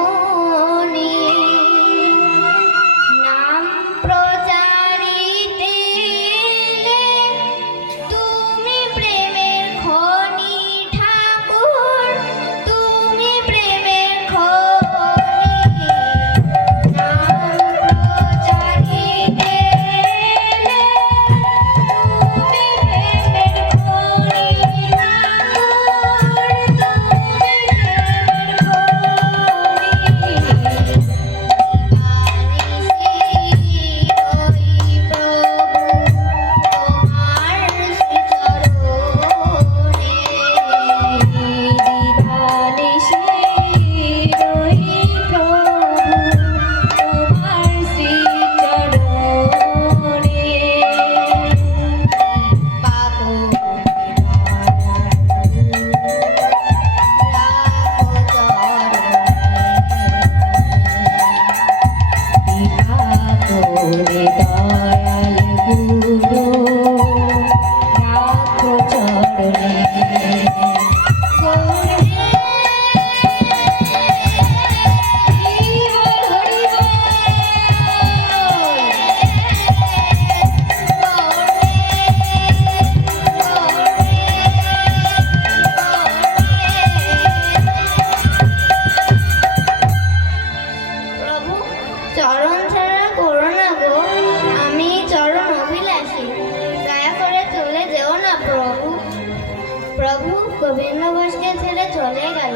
গোবিন্দ ঘোষকে ছেড়ে চলে গেল।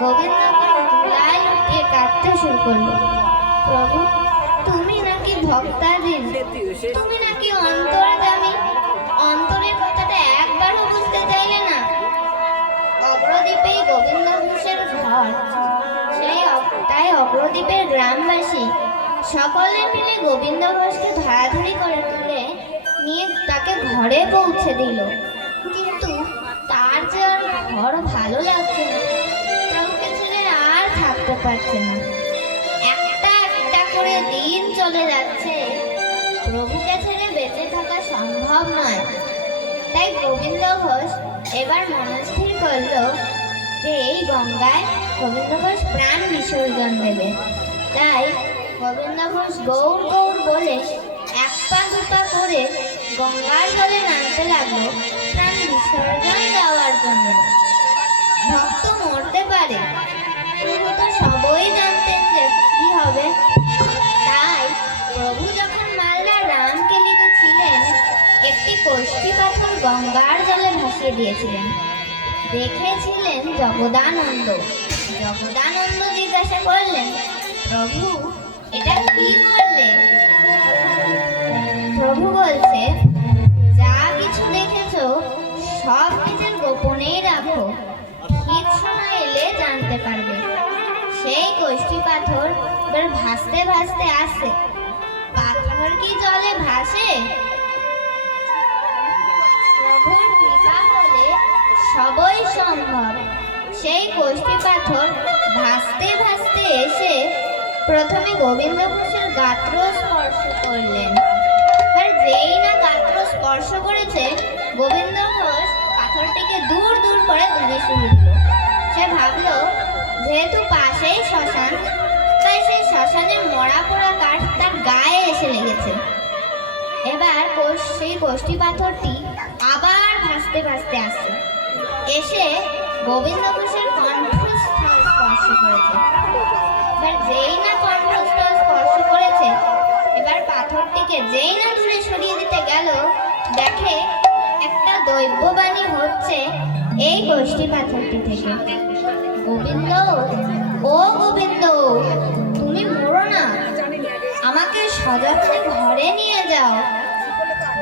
গোবিন্দ ঘোষ ধুলায় লুটিয়ে কাঁদতে শুরু করলো। প্রভু, তুমি নাকি ভক্তাধীন, তুমি নাকি অন্তর্যামী, অন্তরের কথাটা একবারও বুঝতে চাইলে না। অগ্রদ্বীপেই গোবিন্দ ঘোষের ঘর, তাই অগ্রদ্বীপের গ্রামবাসী সকলে মিলে গোবিন্দ ঘোষকে ধরাধরি করে তুলে নিয়ে তাকে ঘরে পৌঁছে দিল। কিন্তু তার যে আর ঘর ভালো লাগছে না, প্রভুকে ছেড়ে আর থাকতে পারছে না। একটা একটা করে দিন চলে যাচ্ছে, প্রভুকে ছেড়ে বেঁচে থাকা সম্ভব নয়। তাই গোবিন্দ ঘোষ এবার মনস্থির করলো যে এই গঙ্গায় গোবিন্দ ঘোষ প্রাণ বিসর্জন দেবে। তাই গোবিন্দ ঘোষ গৌর গৌর বলে এক পা দুপা করে গঙ্গার জলে নামতে লাগলো প্রাণ বিসর্জন দেওয়ার জন্য। ভক্ত মরতে পারে, প্রভু তো সবই জানতেন যে কি হবে। তাই প্রভু যখন মালদার রামকেলিতে ছিলেন, একটি কষ্টি পাথর গঙ্গার জলে ভাসিয়ে দিয়েছিলেন। দেখেছিলেন জগদানন্দ। জগদানন্দ জিজ্ঞাসা করলেন, প্রভু এটা কি করলে? প্রভু বলছে, যা কিছু দেখেছো সব নিজের গোপনেই রাখো, ঠিক সময় এলে জানতে পারবে। সেই কষ্টি পাথর এবার ভাসতে ভাসতে আসে। পাথর কি জলে ভাসে? প্রভুর কৃপা হলে সবই সম্ভব। সেই কষ্টি পাথর ভাসতে ভাসতে এসে প্রথমে গোবিন্দ ঘোষের গাত্র স্পর্শ করলেন। আর যেই না গাত্র স্পর্শ করেছে, গোবিন্দ ঘোষ পাথরটিকে দূর দূর করে দূরে সরিয়ে দিল। সে ভাবলো, যেহেতু পাশেই শ্মশান, তাই সেই শ্মশানের মরা পোড়া কাঠ তার গায়ে এসে লেগেছে। এবার সেই কষ্টি পাথরটি আবার ভাসতে ভাসতে আসছে, এসে গোবিন্দ ঘোষের কণ্ঠস্থল স্পর্শ করেছে। এবার যেই না কণ্ঠস্থল স্পর্শ করেছে, এবার পাথরটিকে যেই না দূরে সরিয়ে দিতে গেল, দেখে একটা দৈববাণী হচ্ছে এই কষ্টি পাথরটি থেকে, গোবিন্দ, ও গোবিন্দ, তুমি মরো না, আমাকে সযত্নে ঘরে নিয়ে যাও।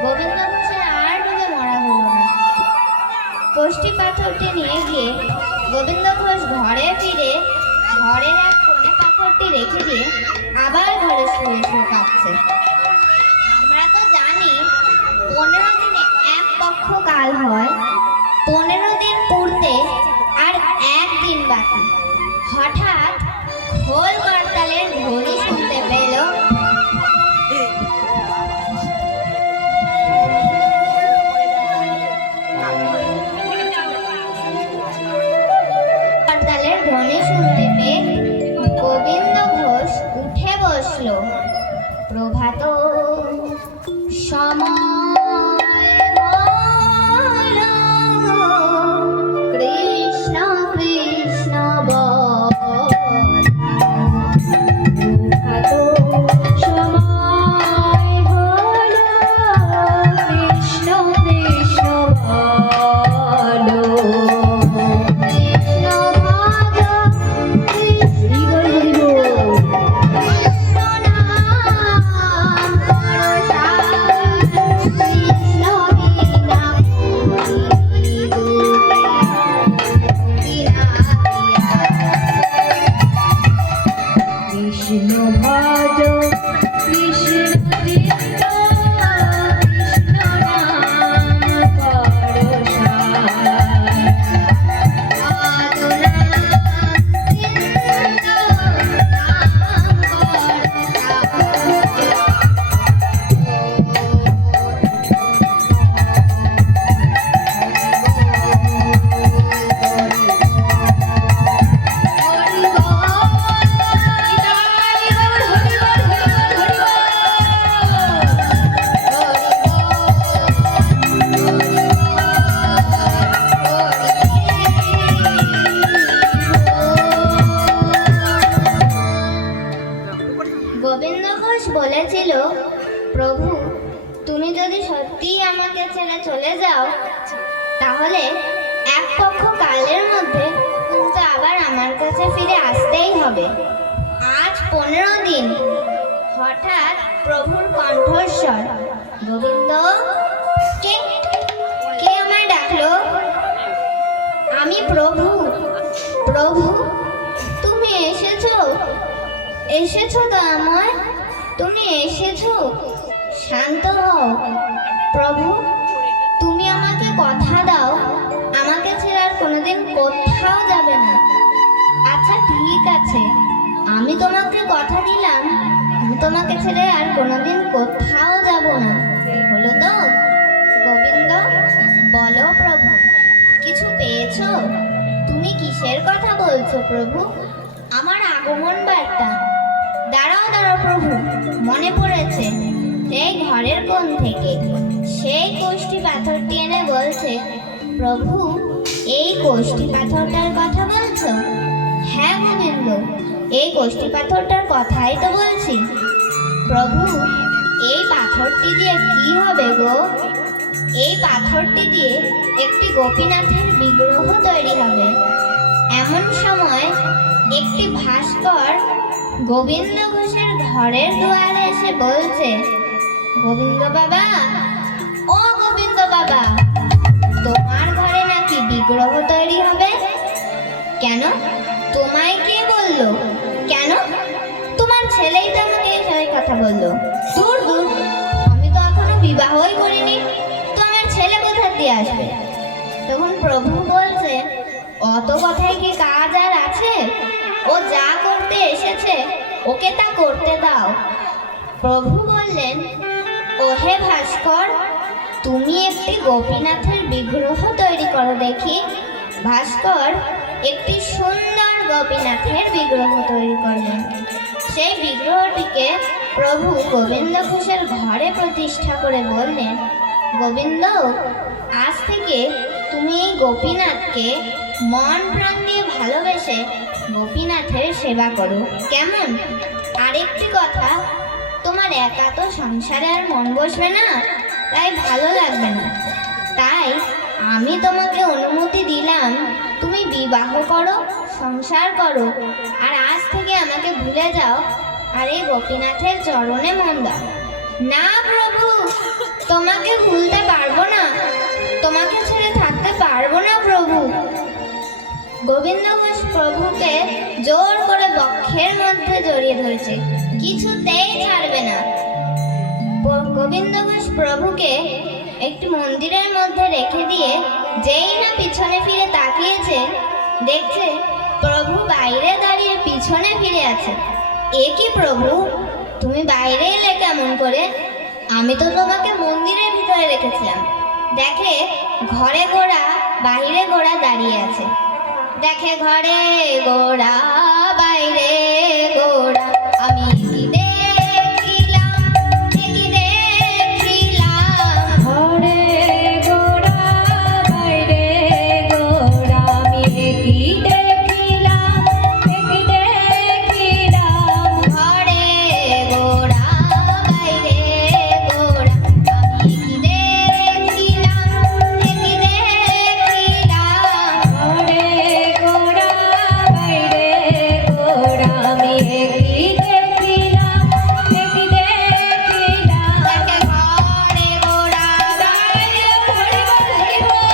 গোবিন্দ ঘোষের আর ডুবে মরা হলো না। কষ্টি পাথরটি নিয়ে গিয়ে গোবিন্দ ঘোষ ঘরে ফিরে ঘরের এক কোণে পাথরটি রেখে দিয়ে আবার ঘরে শুয়ে শুয়ে কাঁদছে। আমরা তো জানি 15 দিনে এক পক্ষ কাল হয়, 15 দিন পূর্তে আর একদিন বাকি। হঠাৎ খোল করতালের ধ্বনি শুনতে পেল। করতালের ধ্বনি শুনতে পেয়ে গোবিন্দ ঘোষ উঠে বসলো। প্রভাত সময় হলো, কৃষ্ণ কৃষ্ণ বল। প্রভাত সময় হলো, কৃষ্ণ কৃষ্ণ বল। কৃষ্ণ ভাগ কৃষ্ণ হরিব, কৃষ্ণ নাম করসার, কৃষ্ণ বিনা হরিব বিনা কৃষ্ণ ভজ কৃষ্ণ চিত্ত, কৃষ্ণ নাম করসার। গোবিন্দ ঘোষ বলেছিল, প্রভু, তুমি যদি সত্যিই আমাকে ছেড়ে চলে যাও, তাহলে এক পক্ষ কালের মধ্যে কিন্তু আবার আমার কাছে ফিরে আসতেই হবে। আজ 15 দিন। হঠাৎ প্রভুর কণ্ঠস্বর, গোবিন্দ। কে কে আমায় ডাকলো? আমি প্রভু। প্রভু, তুমি এসেছো? এসেছো তো আমায়? তুমি এসেছো? শান্ত হও প্রভু। তুমি আমাকে কথা দাও, আমাকে ছেড়ে আর কোনোদিন কোথাও যাবে না। আচ্ছা ঠিক আছে, আমি তোমাকে কথা দিলাম, আমি তোমাকে ছেড়ে আর কোনোদিন কোথাও যাব না। হলো তো? গোবিন্দ, বলো প্রভু, কিছু পেয়েছো? তুমি কিসের কথা বলছো প্রভু? আমার আগমন বার্তা। দাঁড়াও দাঁড়াও প্রভু, মনে পড়েছে। সেই ঘরের কোণ থেকে সেই কোষ্ঠী পাথরটি এনে বলছে, প্রভু এই কোষ্ঠী পাথরটার কথা বলছো? হ্যাঁ গোবিন্দ, এই কোষ্ঠী পাথরটার কথাই তো বলছি। প্রভু, এই পাথরটি দিয়ে কি হবে গো? এই পাথরটি দিয়ে একটি গোপীনাথের বিগ্রহ তৈরি হবে। এমন সময় একটি ভাস্কর গোবিন্দ ঘোষের ঘরের দুয়ারে এসে বলছে, গোবিন্দ বাবা, ও গোবিন্দ বাবা, তোমার ঘরে নাকি বিগ্রহ তৈরি হবে? কেন? তোমায় কে বললো? কেন? তোমার ছেলেই তো আমাকে সেই কথা বললো। দূর দূর, আমি তো এখনো বিবাহই করিনি, তো আমার ছেলে কোথা দিয়ে আসবে? তখন প্রভু বলছে, অত কথায় কি কাজ আর আছে? ও যা করতে এসেছে ওকে তা করতে দাও। প্রভু বললেন, ওহে ভাস্কর, তুমি একটি গোপীনাথের বিগ্রহ তৈরি করো দেখি। ভাস্কর একটি সুন্দর গোপীনাথের বিগ্রহ তৈরি করলেন। সেই বিগ্রহটিকে প্রভু গোবিন্দ ঘোষের ঘরে প্রতিষ্ঠা করে বললেন, গোবিন্দ, আজ থেকে তুমি এই গোপীনাথকে মন প্রাণ দিয়ে ভালোবেসে গোপীনাথের সেবা করো, কেমন? আরেকটি কথা, তোমার একা তো সংসারে আর মন বসবে না, তাই ভালো লাগবে না। তাই আমি তোমাকে অনুমতি দিলাম, তুমি বিবাহ করো, সংসার করো, আর আজ থেকে আমাকে ভুলে যাও আর এই গোপীনাথের চরণে মন দাও। না প্রভু, তোমাকে ভুলতে পারবো না, তোমাকে ছেড়ে থাকতে পারবো না প্রভু। গোবিন্দ ঘোষ প্রভুকে জোর করে বক্ষের মধ্যে জড়িয়ে ধরেছে, কিছুতেই ছাড়বে না। গোবিন্দ ঘোষ প্রভুকে একটি মন্দিরের মধ্যে রেখে দিয়ে যেই না পিছনে ফিরে তাকিয়েছে, দেখছে প্রভু বাইরে দাঁড়িয়ে পিছনে ফিরে আছে। এ কি প্রভু, তুমি বাইরে এলে কেমন করে? আমি তো তোমাকে মন্দিরের ভিতরে রেখেছিলাম। দেখে ঘরে ঘোড়া, বাইরে ঘোড়া দাঁড়িয়ে আছে। দেখে ঘরে ঘোড়া, বাইরে ঘোড়া, আমি কি দেখিলাম, কি দেখিলাম। ঘরে গোড়া, বাইরে গোড়া, আমি কি দেখিলাম, কি দেখিলাম। ঘরে ঘোড়া, বাইরে ঘোড়া, আমি কি দেখিলাম, কি দেখিলাম। ঘরে গোড়া, বাইরে গোড়া, আমি কি দেখিলাম, কি দেখিলাম। দেখে ঘরে ঘোড়া, বাইরে ঘোড়া, হরি বল, হরি বল।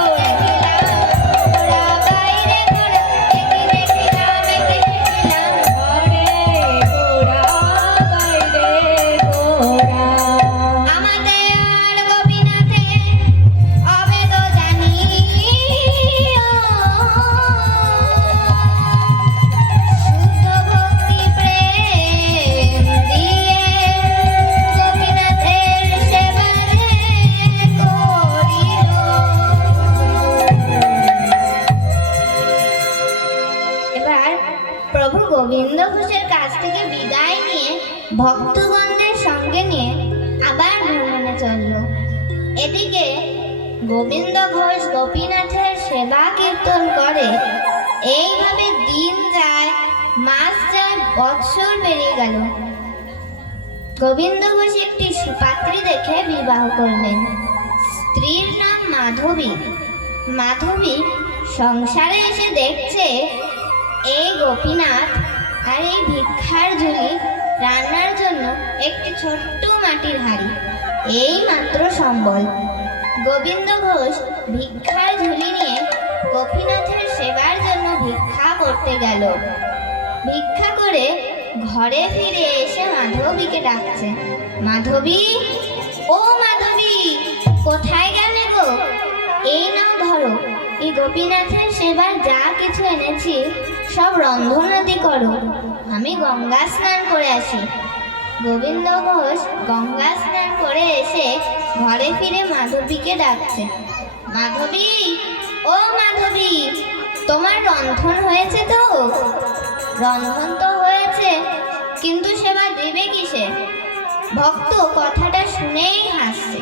ঘোড়া, বাইরে ঘোড়া, দেখি দেখিলাম, দেখি দেখিলাম। ঘরে গোড়া, বাইরে গোড়া। আমাদের আর গোপীনাথে অবেদ জানি, শুদ্ধ ভক্তি প্রেম দিয়ে গোপীনাথের সেবা যে করিল। এবার প্রভু গোবিন্দ ঘোষের কাছ থেকে বিদায় নিয়ে ভক্তগণদের সঙ্গে নিয়ে আবার ভ্রমণে চলল। এদিকে গোবিন্দ ঘোষ গোপীনাথের সেবা কীর্তন করে। এইভাবে দিন যায়, মাস যায়, বৎসর পেরিয়ে গেল। গোবিন্দ ঘোষ একটি সুপাত্রী দেখে বিবাহ করলেন। স্ত্রীর নাম মাধবী। মাধবী সংসারে এসে দেখছে এই গোপীনাথ আর এই ভিক্ষার ঝুলি রান্নার জন্য একটি ছোট্ট মাটির হাঁড়ি এই মাত্র সম্বল। গোবিন্দ ঘোষ ভিক্ষার ঝুলি নিয়ে গোপীনাথের সেবার জন্য ভিক্ষা করতে গেল। ভিক্ষা করে ঘরে ফিরে এসে মাধবীকে ডাকছে, মাধবী, ও মাধবী, কোথায় গেলে গো? এই নাও ধরো, এই গোপীনাথের সেবার যা কিছু এনেছি সব রন্ধনাদি করো, আমি গঙ্গা স্নান করে আসি। গোবিন্দ ঘোষ গঙ্গা স্নান করে এসে ঘরে ফিরে মাধবীকে ডাকছে, মাধবী, ও মাধবী, তোমার রন্ধন হয়েছে তো? রন্ধন তো হয়েছে, কিন্তু সেবা দেবে কিসে? ভক্ত কথাটা শুনেই হাসছে।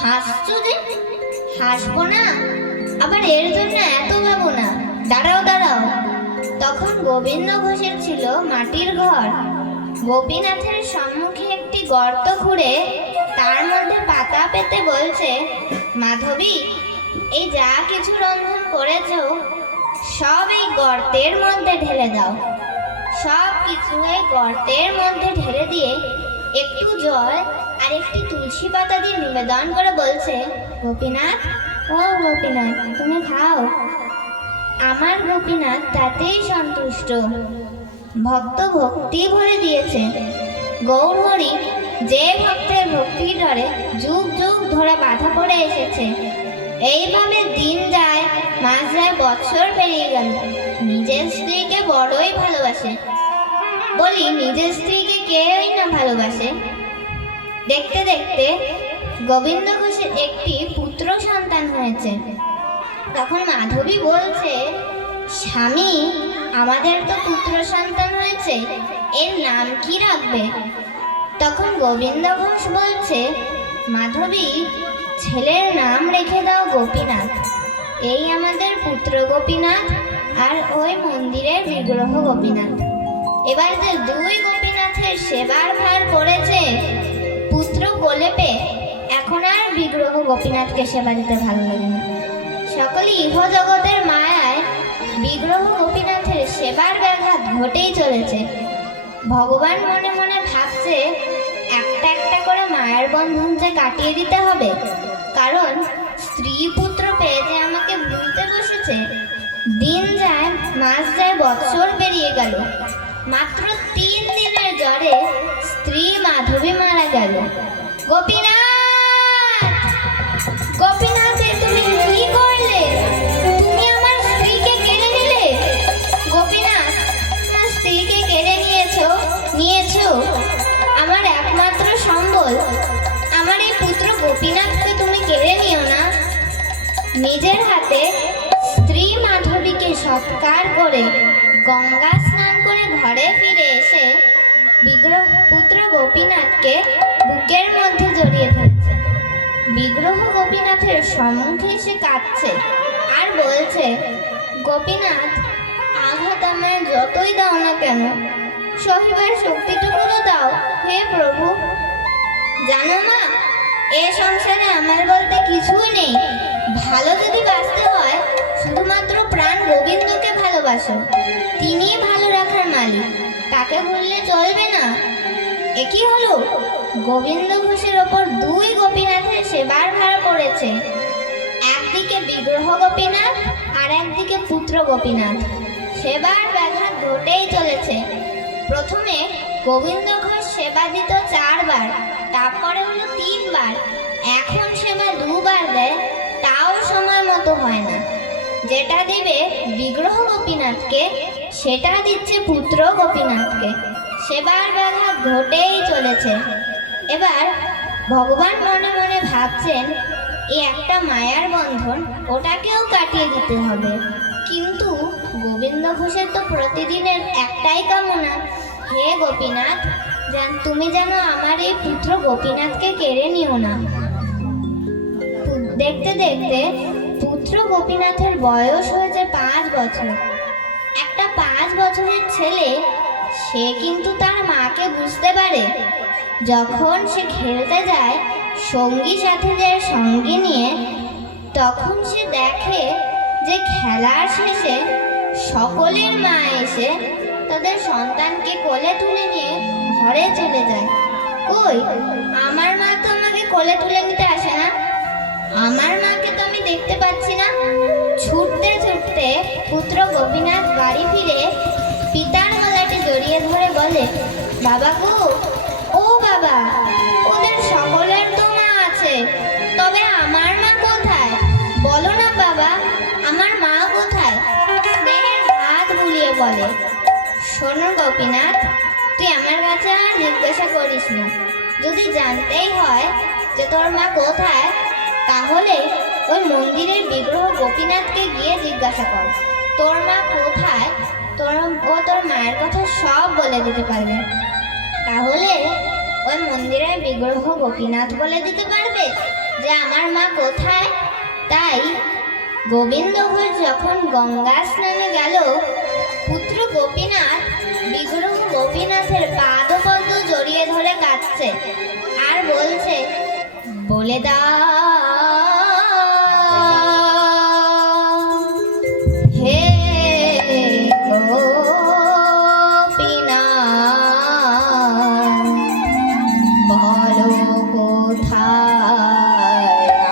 হাসছো যে? হাসবো না, আবার এর জন্য এত ভাবো না, দাঁড়াও দাঁড়াও। তখন গোবিন্দ ঘোষের ছিল মাটির ঘর। গোপীনাথের সম্মুখে একটি গর্ত খুঁড়ে তার মধ্যে পাতা পেতে বলছে, মাধবী, এই যা কিছু রন্ধন করেছো সব এই গর্তের মধ্যে ঢেলে দাও। সব কিছু এই গর্তের মধ্যে ঢেলে দিয়ে একটু জল আর একটি তুলসী পাতা দিয়ে নিবেদন করে বলছে, গোপীনাথ, ও গোপীনাথ, তুমি খাও। আমার গোপীনাথ তাতেই সন্তুষ্ট। ভক্ত ভক্তি ভরে দিয়েছে। গৌর হরি যে ভক্তের ভক্তির ডরে যুগ যুগ ধরে বাধা পড়ে এসেছে। এইভাবে দিন যায়, মাস যায়, বছর পেরিয়ে গেল। নিজের স্ত্রীকে বড়ই ভালোবাসে। বলি, নিজের স্ত্রীকে কেউই না ভালোবাসে। দেখতে দেখতে গোবিন্দ ঘোষের একটি পুত্র সন্তান হয়েছে। তখন মাধবী বলছে, স্বামী, আমাদের তো পুত্র সন্তান হয়েছে, এর নাম কি রাখবে? তখন গোবিন্দ ঘোষ বলছে, মাধবী, ছেলের নাম রেখে দাও গোপীনাথ। এই আমাদের পুত্র গোপীনাথ আর ওই মন্দিরের বিগ্রহ গোপীনাথ। এবার যে দুই গোপীনাথের সেবার ভার পড়েছে, পুত্র কোলে পেয়ে এখন আর বিগ্রহ গোপীনাথকে সেবা দিতে ভালো লাগে না। সকলে ইহ জগতের মায়ায় বিগ্রহ গোপীনাথের সেবার ব্যাঘাত ঘটেই চলেছে। ভগবান মনে মনে ভাবছে, একটা একটা করে মায়ের বন্ধন যে কাটিয়ে দিতে হবে, কারণ স্ত্রী পুত্র পেয়ে যে আমাকে ভুলতে বসেছে। দিন যায়, মাস যায়, বছর পেরিয়ে গেল। মাত্র 3 দিনের জ্বরে স্ত্রী মাধবী মারা গেল। গোপীনাথ, গোপীনাথ, তুমি কি করলে? তুমি আমার স্ত্রীকে কেড়ে নিলে। গোপীনাথ, আমার স্ত্রীকে কেড়ে নিয়েছো আমার একমাত্র সম্বল, আমার এই পুত্র গোপীনাথকে তুমি কেড়ে নিও না। নিজের হাতে স্ত্রী মাধবীকে সৎকার করে গঙ্গা স্নান করে ঘরে ফিরে এসে পুত্র গোপীনাথকে বুকের মধ্যে জড়িয়ে ধরেছে। বিগ্রহ গোপীনাথের সম্মুখে এসে কাঁদছে আর বলছে, গোপীনাথ, আঘাত আমায় যতই দাও না কেন, সহিবার শক্তিটুকু দাও হে প্রভু। জানো মা, এ সংসারে আমার বলতে কিছুই নেই। ভালো যদি বাঁচতে হয়, শুধুমাত্র প্রাণ গোবিন্দকে ভালোবাসো। তিনিই ভালো রাখার মালিক, তাকে ভুললে চলবে না। এ কি হলো? গোবিন্দ ঘোষের ওপর দুই গোপীনাথের সেবার ভার পড়েছে। একদিকে বিগ্রহ গোপীনাথ আর একদিকে পুত্র গোপীনাথ। সেবার ব্যাঘাত ঘটেই চলেছে। প্রথমে গোবিন্দ ঘোষ সেবা দিত 4 বার, তারপরে হলো 3 বার। এখন সেবা 2 বার দেয়, তাও সময় মতো হয় না। যেটা দেবে বিগ্রহ গোপীনাথকে, সেটা দিচ্ছে পুত্র গোপীনাথকে। সেবার ব্যাঘাত ঘটেই চলেছে। এবার ভগবান মনে মনে ভাবছেন, এই একটা মায়ার বন্ধন, ওটাকেও কাটিয়ে দিতে হবে। কিন্তু গোবিন্দ ঘোষের তো প্রতিদিনের একটাই কামনা, হে গোপীনাথ, তুমি যেন আমার এই পুত্র গোপীনাথকে কেড়ে নিও না। দেখতে দেখতে পুত্র গোপীনাথের বয়স হয়েছে 5 বছর। একটা 5 বছরের ছেলে, সে কিন্তু তার মাকে বুঝতে পারে। যখন সে খেলতে যায়, সঙ্গী সাথীদের সঙ্গে নিয়ে তখন সে দেখে যে খেলার শেষে সকলের মা এসে তাদের সন্তানকে কোলে তুলে নিয়ে ঘরে চলে যায়। কই, আমার মা তো আমাকে কোলে তুলে নিতে আসে না, আমার মাকে তো আমি দেখতে পাচ্ছি না। ছুটতে ছুটতে পুত্র গোপীনাথ বাড়ি ফিরে পিতার গলাটি জড়িয়ে ধরে বলে, বাবা গো, ও বাবা, ওদের সকলের তো মা আছে, তবে আমার মা কোথায়? বলো না বাবা, আমার মা কোথায়? স্নেহের হাত বুলিয়ে বলে, শোনো গোপীনাথ, তুই আমার কাছে আর জিজ্ঞাসা করিস না। যদি জানতেই হয় যে তোর মা কোথায়, তাহলে ওই মন্দিরের বিগ্রহ গোপীনাথকে গিয়ে জিজ্ঞাসা কর তোর মা কোথায়। ও তোর মায়ের কথা সব বলে দিতে পারবে। তাহলে ওই মন্দিরের বিগ্রহ গোপীনাথ বলে দিতে পারবে যে আমার মা কোথায়। তাই গোবিন্দ ঘোষ যখন গঙ্গা স্নানে গেল, পুত্র গোপীনাথ বিগ্রহ গোপীনাথের পাদপদ্ম জড়িয়ে ধরে কাঁদছে আর বলছে, বলে দাও হে গোপীনাথ, বলো কোথায়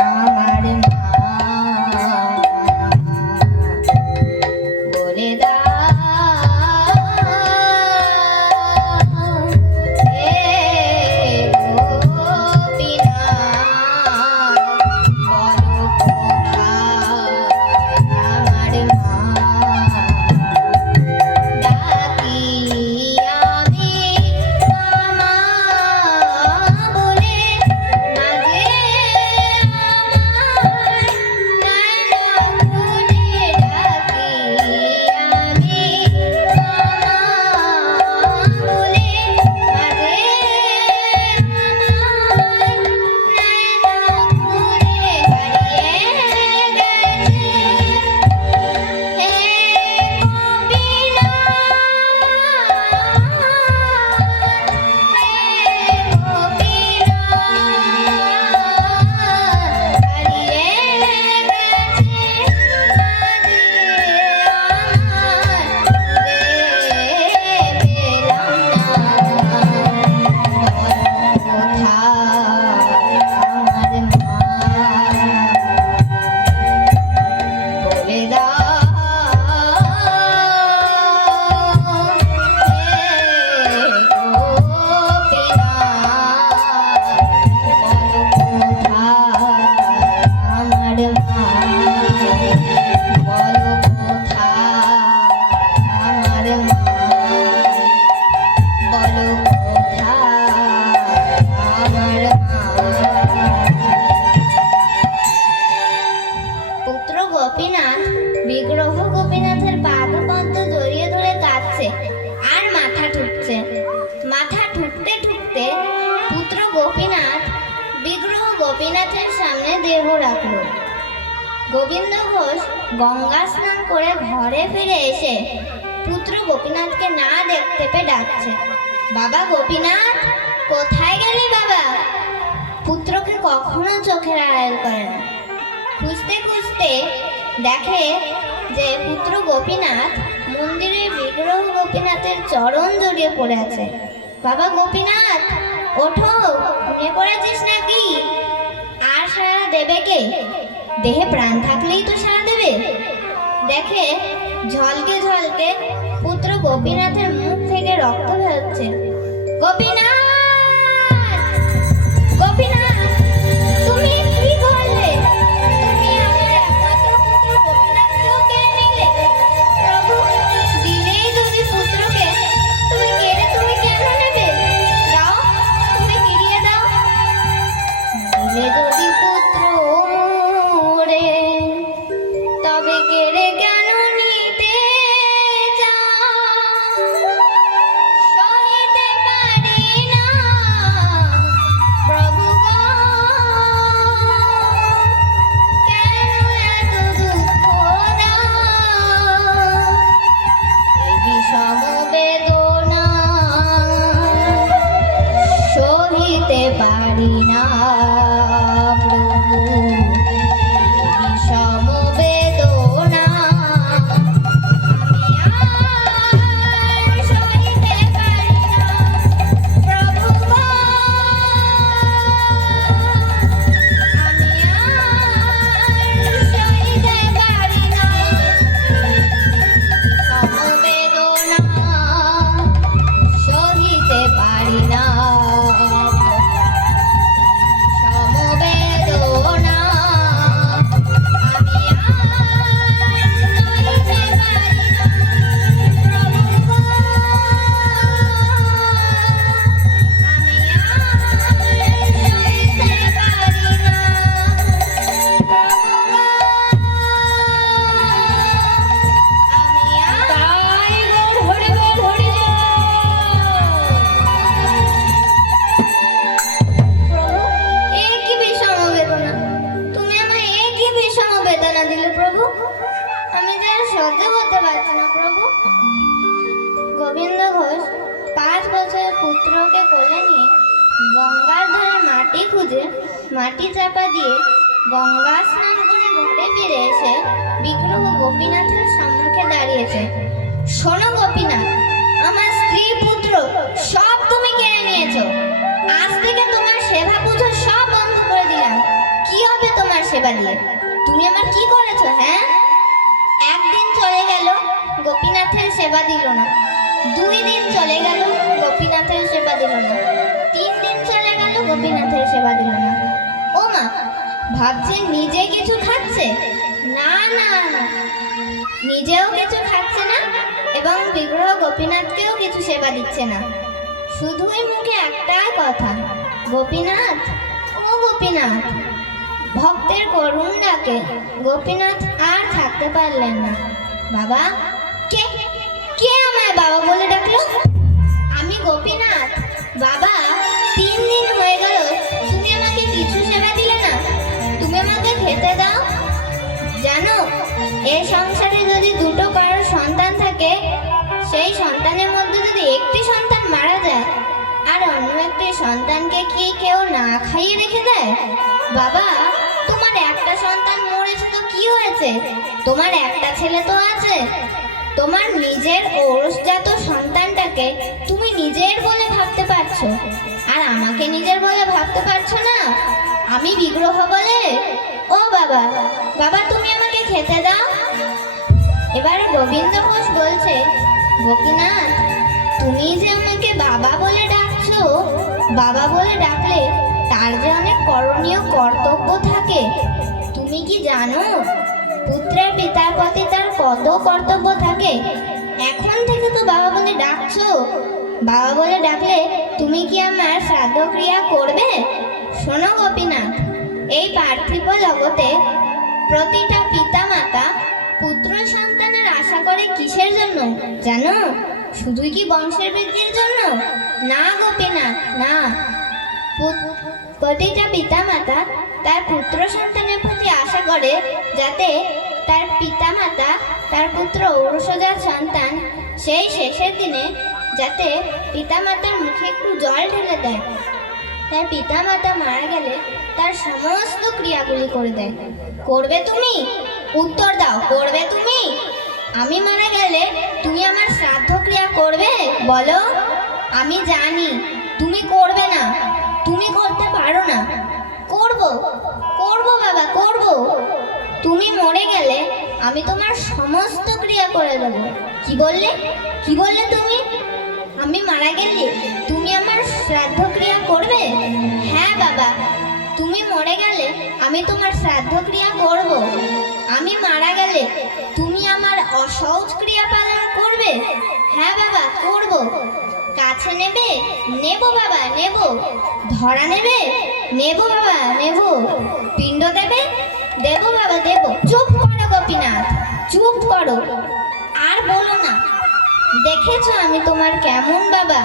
আমার মা, বলে দাও হে গোপীনাথ, বলো কোথায় আমার মা। ডাকি আমি মামা বলে, মাঝে আমার নয়না খুলে ডাকি আমি মামা বলে, মাঝে আমার নয়না খুলে হারিয়ে গেছে হে বলে পুত্র গোপীনাথ বিগ্রহ গোপীনাথের পাদপদ্ম জড়িয়ে ধরে কাঁদছে আর মাথা ঠুকছে। মাথা ঠুকতে ঠুকতে পুত্র গোপীনাথ বিগ্রহ গোপীনাথের সামনে দেহ রাখল। গোবিন্দ ঘোষ গঙ্গা স্নান করে ঘরে ফিরে এসে পুত্র গোপীনাথকে না দেখতে পেয়ে ডাকছে, বাবা গোপীনাথ, কোথায় গেলি বাবা? পুত্রকে কখনো চোখের আড়াল করে না। খুঁজতে খুঁজতে দেখে যে পুত্র গোপীনাথ মন্দিরের বিগ্রহ গোপীনাথের চরণ জড়িয়ে পড়ে আছে। বাবা গোপীনাথ, ওঠো, ঘুমিয়ে পড়েছিস নাকি? আর সারা দেবে কে? দেহে প্রাণ থাকলেই তো সারা দেবে। দেখে ঝলকে ঝলকে পুত্র গোপীনাথের মুখ থেকে রক্ত বেরোচ্ছে। গোপীনাথ, গোপীনাথ, তুমি কি করলে? তুমি আমার একমাত্র পুত্র গোপীনাথকেও কেড়ে নিলে। প্রভু, দিলেই যদি পুত্রকে, তুমি কেড়ে তুমি কেন নেবে? দাও, তুমি ফিরিয়ে দাও। দিলে যদি পুত্র মোরে, তবে কেড়ে কেন নিতে চাও? বিগ্রহকে কোলে নিয়ে গঙ্গার ধারে মাটি খুঁজে মাটি চাপা দিয়ে গঙ্গা স্নান করে ঘরে ফিরে এসে বিগ্রহ গোপীনাথের সম্মুখে দাঁড়িয়েছে। শোনো গোপীনাথ, আমার স্ত্রী পুত্র সব তুমি কেড়ে নিয়েছো। আজ থেকে তোমার সেবা পুজো সব বন্ধ করে দিলাম। কি হবে তোমার সেবা দিয়ে? তুমি আমার কি করেছো? হ্যাঁ, একদিন চলে গেল, গোপীনাথের সেবা দিল না। 2 দিন চলে গেল, গোপীনাথের সেবা দিল না। 3 দিন চলে গেল, গোপীনাথের সেবা দিল না। ও মা, ভাবছে নিজে কিছু খাচ্ছে? না না না, নিজেও কিছু খাচ্ছে না এবং বিগ্রহ গোপীনাথকেও কিছু সেবা দিচ্ছে না। শুধুই মুখে একটাই কথা, গোপীনাথ, ও গোপীনাথ। ভক্তের করুণ ডাকে গোপীনাথ আর থাকতে পারলেন না। বাবা, কে কে আমায় বাবা বলে ডাকলো? আমি গোপীনাথ। বাবা, 3 দিন হয়ে গেল তুমি আমাকে কিছু সেবা দিলে না। তুমি আমাকে খেতে দাও। জানো, এই সংসারে যদি দুটো কারোর সন্তান থাকে, সেই সন্তানের মধ্যে যদি একটি সন্তান মারা যায় আর অন্য একটি সন্তানকে কি কেউ না খাইয়ে রেখে দেয়? বাবা, তোমার একটা সন্তান মরেছে তো কি হয়েছে? তোমার একটা ছেলে তো আছে। তোমার নিজের ঔরসজাত সন্তানটাকে তুমি নিজের বলে ভাবতে পারছো, আর আমাকে নিজের বলে ভাবতে পারছো না। আমি বিগ্রহ বলে? ও বাবা, বাবা তুমি আমাকে খেতে দাও। এবারে গোবিন্দ ঘোষ বলছে, গোপীনাথ, তুমি যে আমাকে বাবা বলে ডাকছো, বাবা বলে ডাকলে তার যে অনেক করণীয় কর্তব্য থাকে। তুমি কি জানো পুত্রের পিতার প্রতি তার কত কর্তব্য থাকে? এখন থেকে তো বাবা বলে ডাকছো। বাবা বলে ডাকলে তুমি কি আমার শ্রাদ্ধ ক্রিয়া করবে? শোনো গোপীনাথ, এই পার্থিব জগতে প্রতিটা পিতা মাতা পুত্র সন্তানের আশা করে কিসের জন্য জানো? শুধুই কি বংশের বৃদ্ধির জন্য? না গোপীনাথ, না। প্রতিটা পিতা মাতা তার পুত্র সন্তানের প্রতি আশা করে যাতে তার পিতা মাতা তার পুত্র ঔরসজাত সন্তান সেই শেষের দিনে যাতে পিতা মাতার মুখে একটু জল ঢেলে দেয়। তার পিতা মাতা মারা গেলে তার সমস্ত ক্রিয়াগুলি করে দেয়। করবে তুমি? উত্তর দাও, করবে তুমি? আমি মারা গেলে তুমি আমার শ্রাদ্ধ ক্রিয়া করবে? বলো। আমি জানি তুমি করবে না, তুমি করতে পারো না। করব, করব বাবা, করব। তুমি মরে গেলে আমি তোমার সমস্ত ক্রিয়া করে দেব। কি বললে? কি বললে তুমি? আমি মারা গেলে তুমি আমার শ্রাদ্ধ ক্রিয়া করবে? হ্যাঁ বাবা, তুমি মরে গেলে আমি তোমার শ্রাদ্ধ ক্রিয়া করব। আমি মারা গেলে তুমি আমার অসহজ ক্রিয়া পালন করবে? হ্যাঁ বাবা, করব। কাছে নেবে? নেব বাবা, নেব। ধরা নেবে? নেব বাবা, নেব। পিণ্ড দেবে? দেব বাবা, দেব। চুপ করো গোপীনাথ, চুপ করো, আর বলো না। দেখেছো আমি তোমার কেমন বাবা?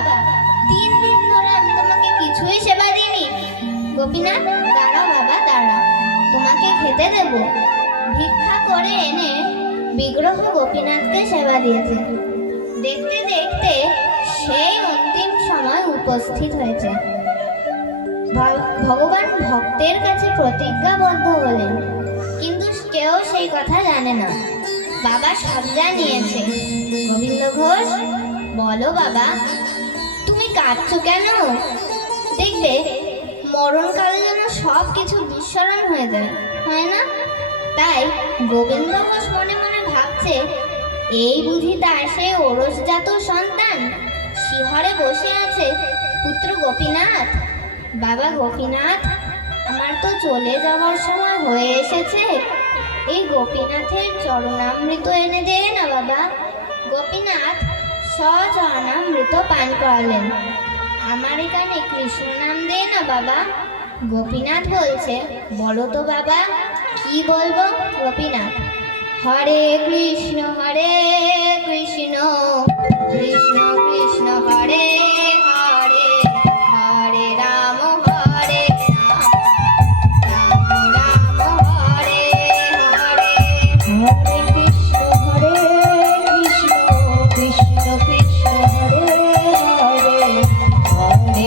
3 দিন ধরে আমি তোমাকে কিছুই সেবা দিইনি। গোপীনাথ, দাঁড়াও বাবা, দাঁড়াও, তোমাকে খেতে দেব। ভিক্ষা করে এনে বিগ্রহ গোপীনাথকে সেবা দিয়েছে। দেখতে দেখতে সেই অন্তিম সময় উপস্থিত হয়েছে। ভগবান ভক্তের কাছে প্রতিজ্ঞাবদ্ধ হলেন, কিন্তু কেউ সেই কথা জানে না। বাবা সব জানিয়েছে। গোবিন্দ ঘোষ, বলো বাবা, তুমি কাঁদছো কেন? দেখবে মরণকালে যেন সব কিছু বিস্মরণ হয়ে যায়, হয় না? তাই গোবিন্দ ঘোষ মনে মনে ভাবছে, এই বুঝি তার সেই ঔরসজাত সন্তান শিহরে বসে আছে পুত্র গোপীনাথ। বাবা গোপীনাথ, আমার তো চলে যাওয়ার সময় হয়ে এসেছে। এই গোপীনাথের চরণামৃত এনে দে না বাবা। গোপীনাথ সচরণামৃত পান করালেন। আমার এখানে কৃষ্ণ নাম দে না বাবা। গোপীনাথ বলছে, বলো তো বাবা, কি বলবো? গোপীনাথ, হরে কৃষ্ণ কৃষ্ণ কৃষ্ণ হরে হরে, হরে রাম হরে রাম, রাম রাম হরে হরে। হরে কৃষ্ণ কৃষ্ণ কৃষ্ণ হরে হরে, হরে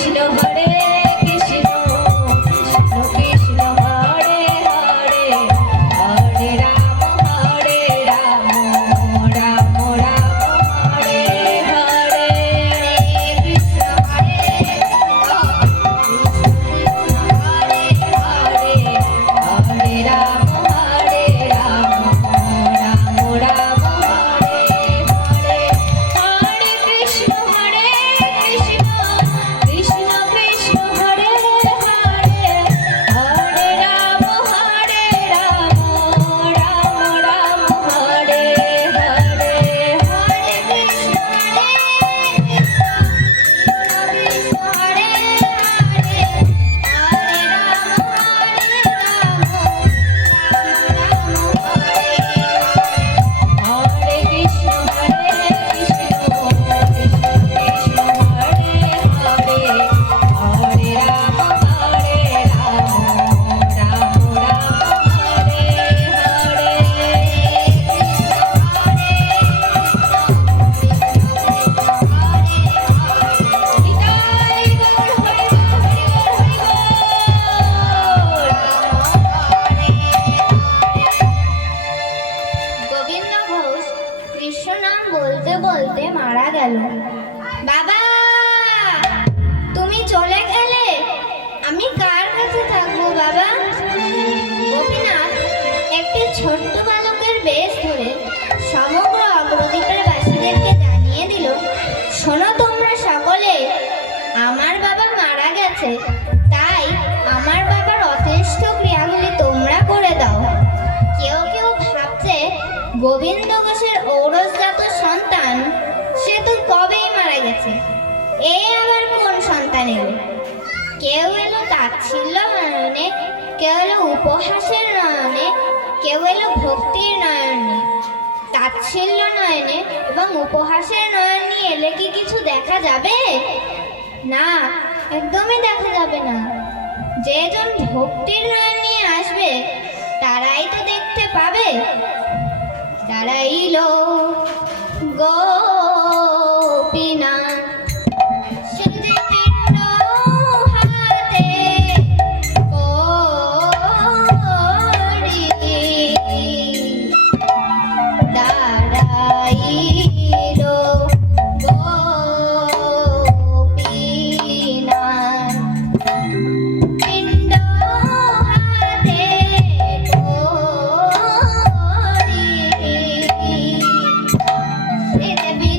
কৃষ্ণ হরে কৃষ্ণ কৃষ্ণ কৃষ্ণ হরে হরে হরে রাম রাম রাম হরে হরে কৃষ্ণ হরে হরে হরে রাম রাম রাম হরে হরে হরে কৃষ্ণ হরে কৃষ্ণ কৃষ্ণ কৃষ্ণ হরে হরে হরে রাম রাম রাম হরে হরে হরে কৃষ্ণ হরে কৃষ্ণ হরে হরে হরে রাম হরে কৃষ্ণ হরে কৃষ্ণ কৃষ্ণ কৃষ্ণ হরে হরে হরে রাম রাম হরে হরে নিতাই গৌর হরি গোবিন্দ ঘোষ কৃষ্ণ নাম বলতে বলতে মারা গেল। বাবা, তুমি চলে গেলে আমি কার কাছে থাকবো বাবা? গোপীনাথ একটি ছোট্ট বালকের বেশ ধরে সমগ্র অগ্রদ্বীপের বাসীদেরকে জানিয়ে দিল, শোনো তোমরা সকলে, আমার বাবা মারা গেছে, তাই আমার বাবার অতিষ্ঠ ক্রিয়াগুলি তোমরা করে দাও। কেউ কেউ ভাবছে গোবিন্দ ঘোষের ঔরসজাত সন্তান সে তো কবেই মারা গেছে, এই আবার কোন সন্তান এলো? কেউ এলো তাচ্ছিল্য নয়নে, কেউ এলো উপহাসের নয়নে, কেউ এলো ভক্তির নয়নে। তাচ্ছিল্য নয়নে এবং উপহাসের নয়ন নিয়ে এলে কি কিছু দেখা যাবে? না, একদমই দেখা যাবে না। যেজন ভক্তির নয়ন নিয়ে আসবে তারাই তো দেখতে পাবে। দাঁড়াইল গোপীনাথ সেজে পিণ্ড হাতে করি, দাঁড়াইল গোপীনাথ পিণ্ড হাতে করি, সেজে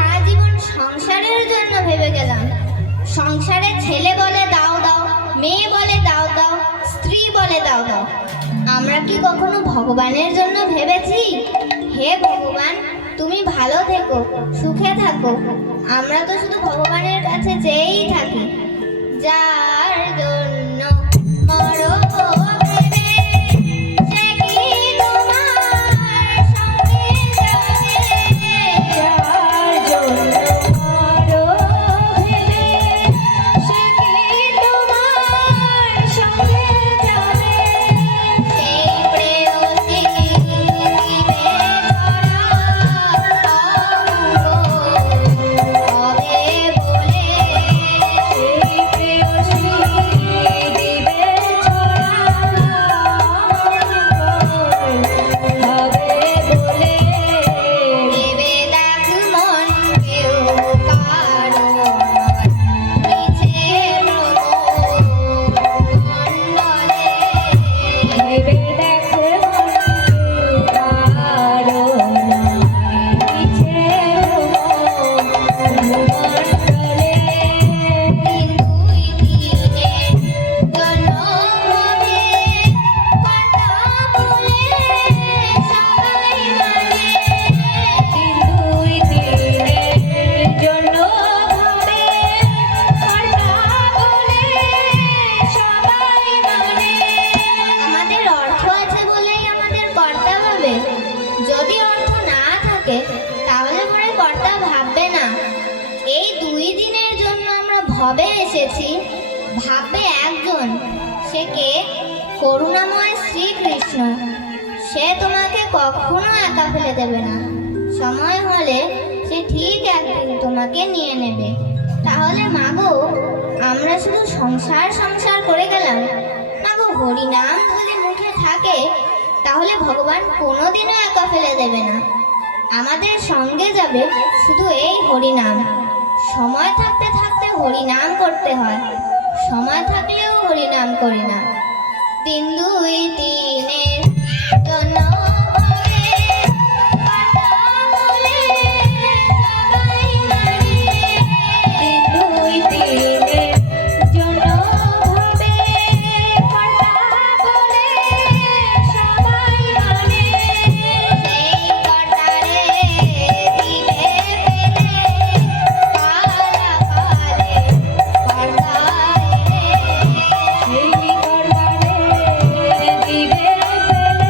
সারা জীবন সংসারের জন্য ভেবে গেলাম। সংসারে ছেলে বলে দাও দাও, মেয়ে বলে দাও দাও, স্ত্রী বলে দাও দাও। আমরা কি কখনো ভগবানের জন্য ভেবেছি? হে ভগবান, তুমি ভালো থেকো, সুখে থাকো। আমরা তো শুধু ভগবানের কাছে চেয়েই থাকি। যার জন্য মরো ভেবে, সে কি তোমার সঙ্গে যাবে? যার জন্য মরো ভেবে, সে কি তোমার সঙ্গে যাবে? সেই প্রেয়সী দিবে ধরা হবে বলে, সেই প্রেয়সী দিবে ছড়া হবে বলে। ভেবে দেখ মন কেউ কারো নয়, মিছে মণ্ডলে। ভেবে দেখ কারো নয়, মিছে ভ্রমণ্ডলে। দিন দুই দিনের জন্য হবে কথা বলে সবাই মানে। দিন দুই দিনের জন্য ভাবে, কথা বলে সবাই মানে। আমাদের অর্থ আছে বলেই আমাদের কর্তা ভাবে। যদি অর্থ না থাকে তাহলে পরে কর্তা ভাববে না। এই দুই দিনের জন্য আমরা ভবে এসেছি, ভাববে একজন। সে কে? করুণাময় শ্রীকৃষ্ণ। সে তোমাকে কখনো একা ফেলে দেবে না। সময় হলে সে ঠিক একদিন তোমাকে নিয়ে নেবে। তাহলে মাগো, আমরা শুধু সংসার সংসার করে গেলাম না গো। হরিনাম যদি মুখে থাকে তাহলে ভগবান কোনোদিনও একা ফেলে দেবে না। আমাদের সঙ্গে যাবে শুধু এই হরিনাম। সময় থাকতে থাকতে হরিনাম করতে হয়, সময় থাকলেও হরিনাম করি না। দিন দুই দিনের জন্য হবে কথা বলে সবাই মানে। দিন দুই দিনের জন্য ভাবে, কথা বলে সবাই মানে। সেই কটারে দিবে ফেলে কালাকালে কর্তায় রে। সেই করবারে দিবে ফেলে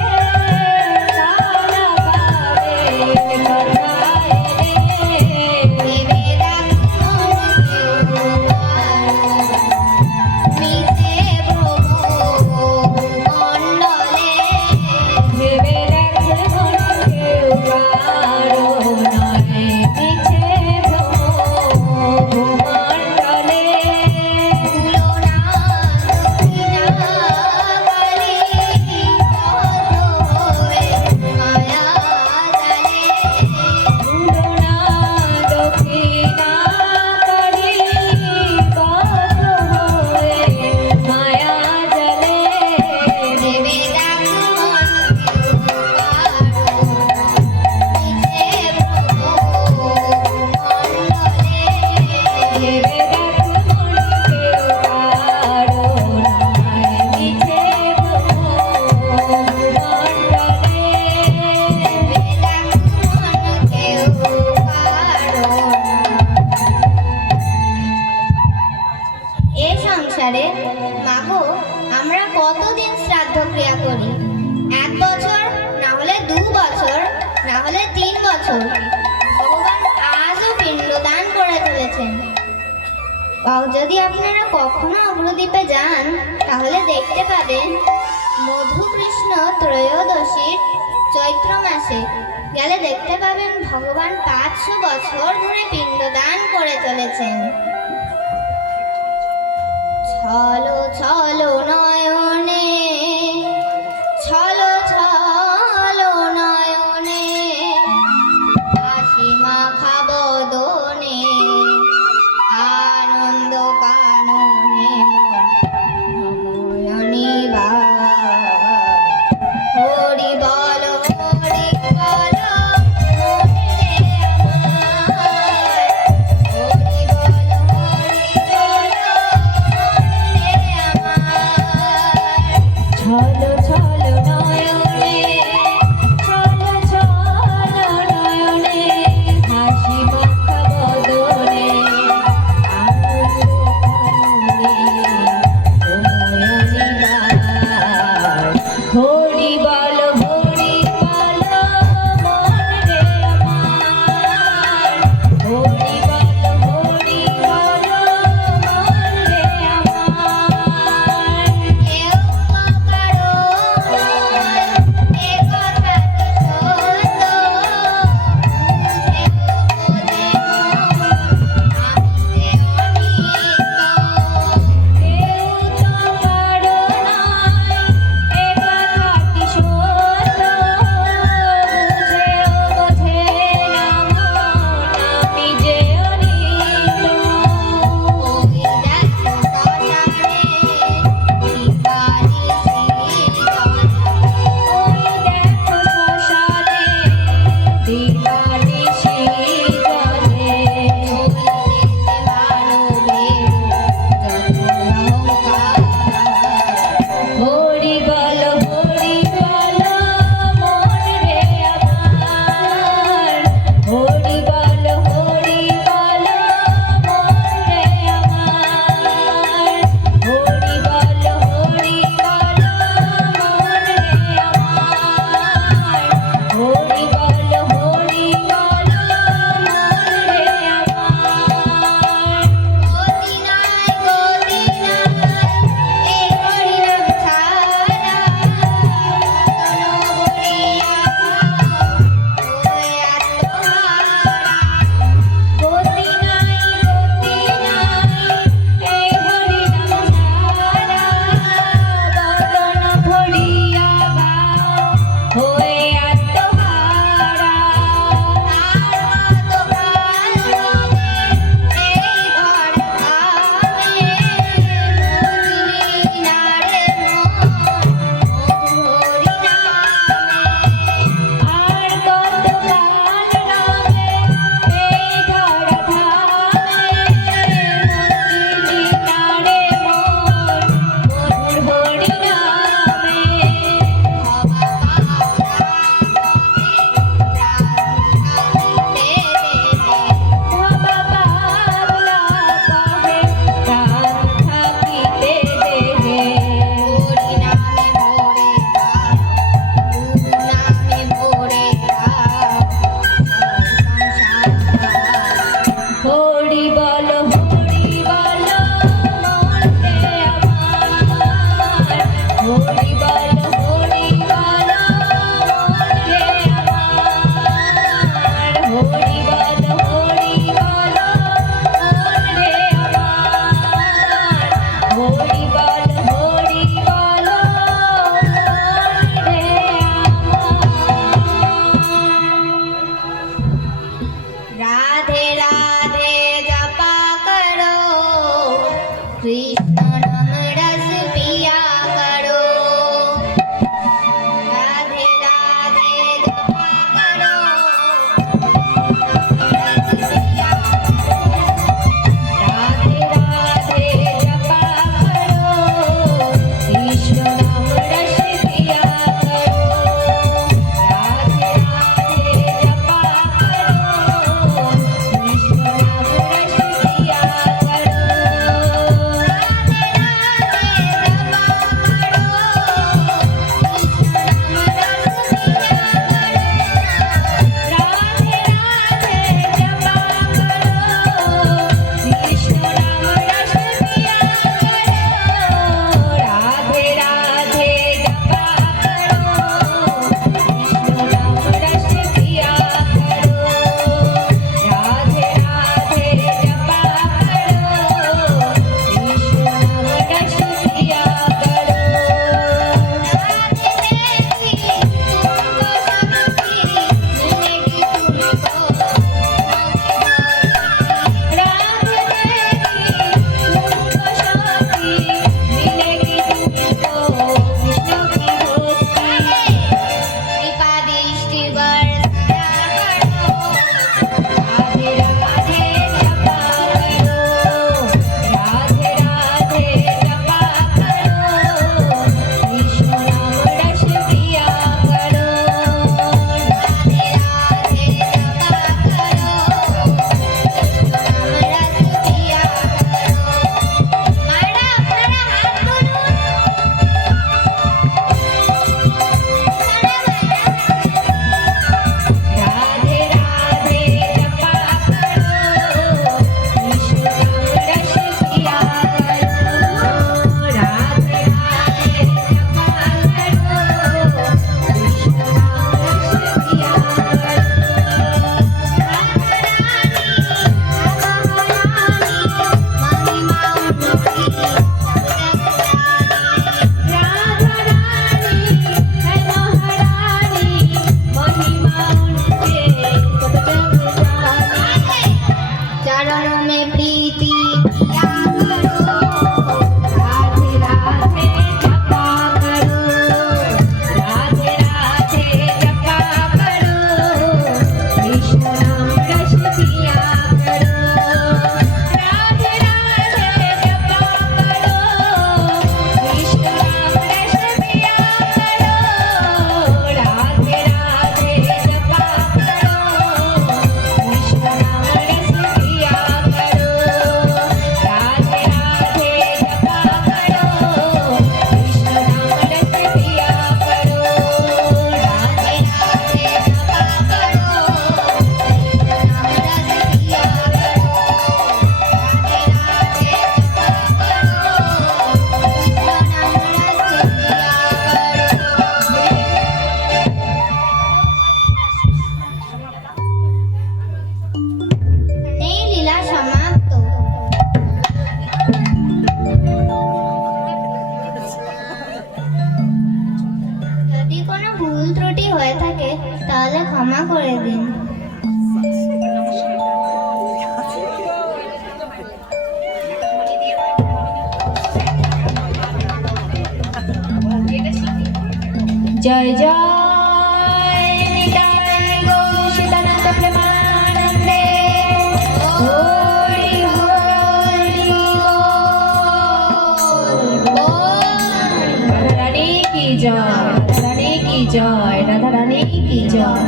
বছর ভগবান আজও পিণ্ডদান করে চলেছেন। যদি আপনারা কখনো অগ্রদ্বীপে যান তাহলে দেখতে পাবেন মধুকৃষ্ণ ত্রয়োদশীর চৈত্র মাসে গেলে দেখতে পাবেন ভগবান 500 বছর ধরে পিণ্ডদান করে চলেছেন। ছলো ছলো নয়নে, ছলো ছলো নয়নে, হাসি মাখা বদনে, আনন্দ কাননে নয়নি হরি বল হরি বল মনে আমার। चरणों में प्रीति किया करो, राधे राधे जपा करो, राधे राधे जपा करो, कृष्ण नाम रस पिया करो, राधे राधे जपा करो, कृष्ण नाम रस पिया करो, राधे राधे जपा करो, कृष्ण नाम रस पिया करो, राधे राधे जपा करो, कृष्ण नाम रस पिया करो, राधे राधे जपा करो, कृष्ण नाम रस पिया करो, राधे राधे जपा करो, এই লীলা সমাপ্ত। যদি কোনো ভুল ত্রুটি হয়ে থাকে তাহলে ক্ষমা করে দিন। जय जय निताय गौर सीतानंद प्रेमानंदे हरि हरि बोल। राधा रानी की जय, राधा रानी की जय, राधा रानी की जय।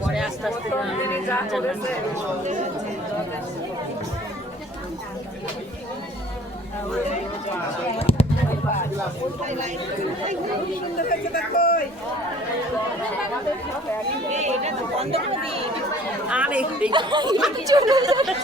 পরে আস্তে আস্তে যা করেছে আরে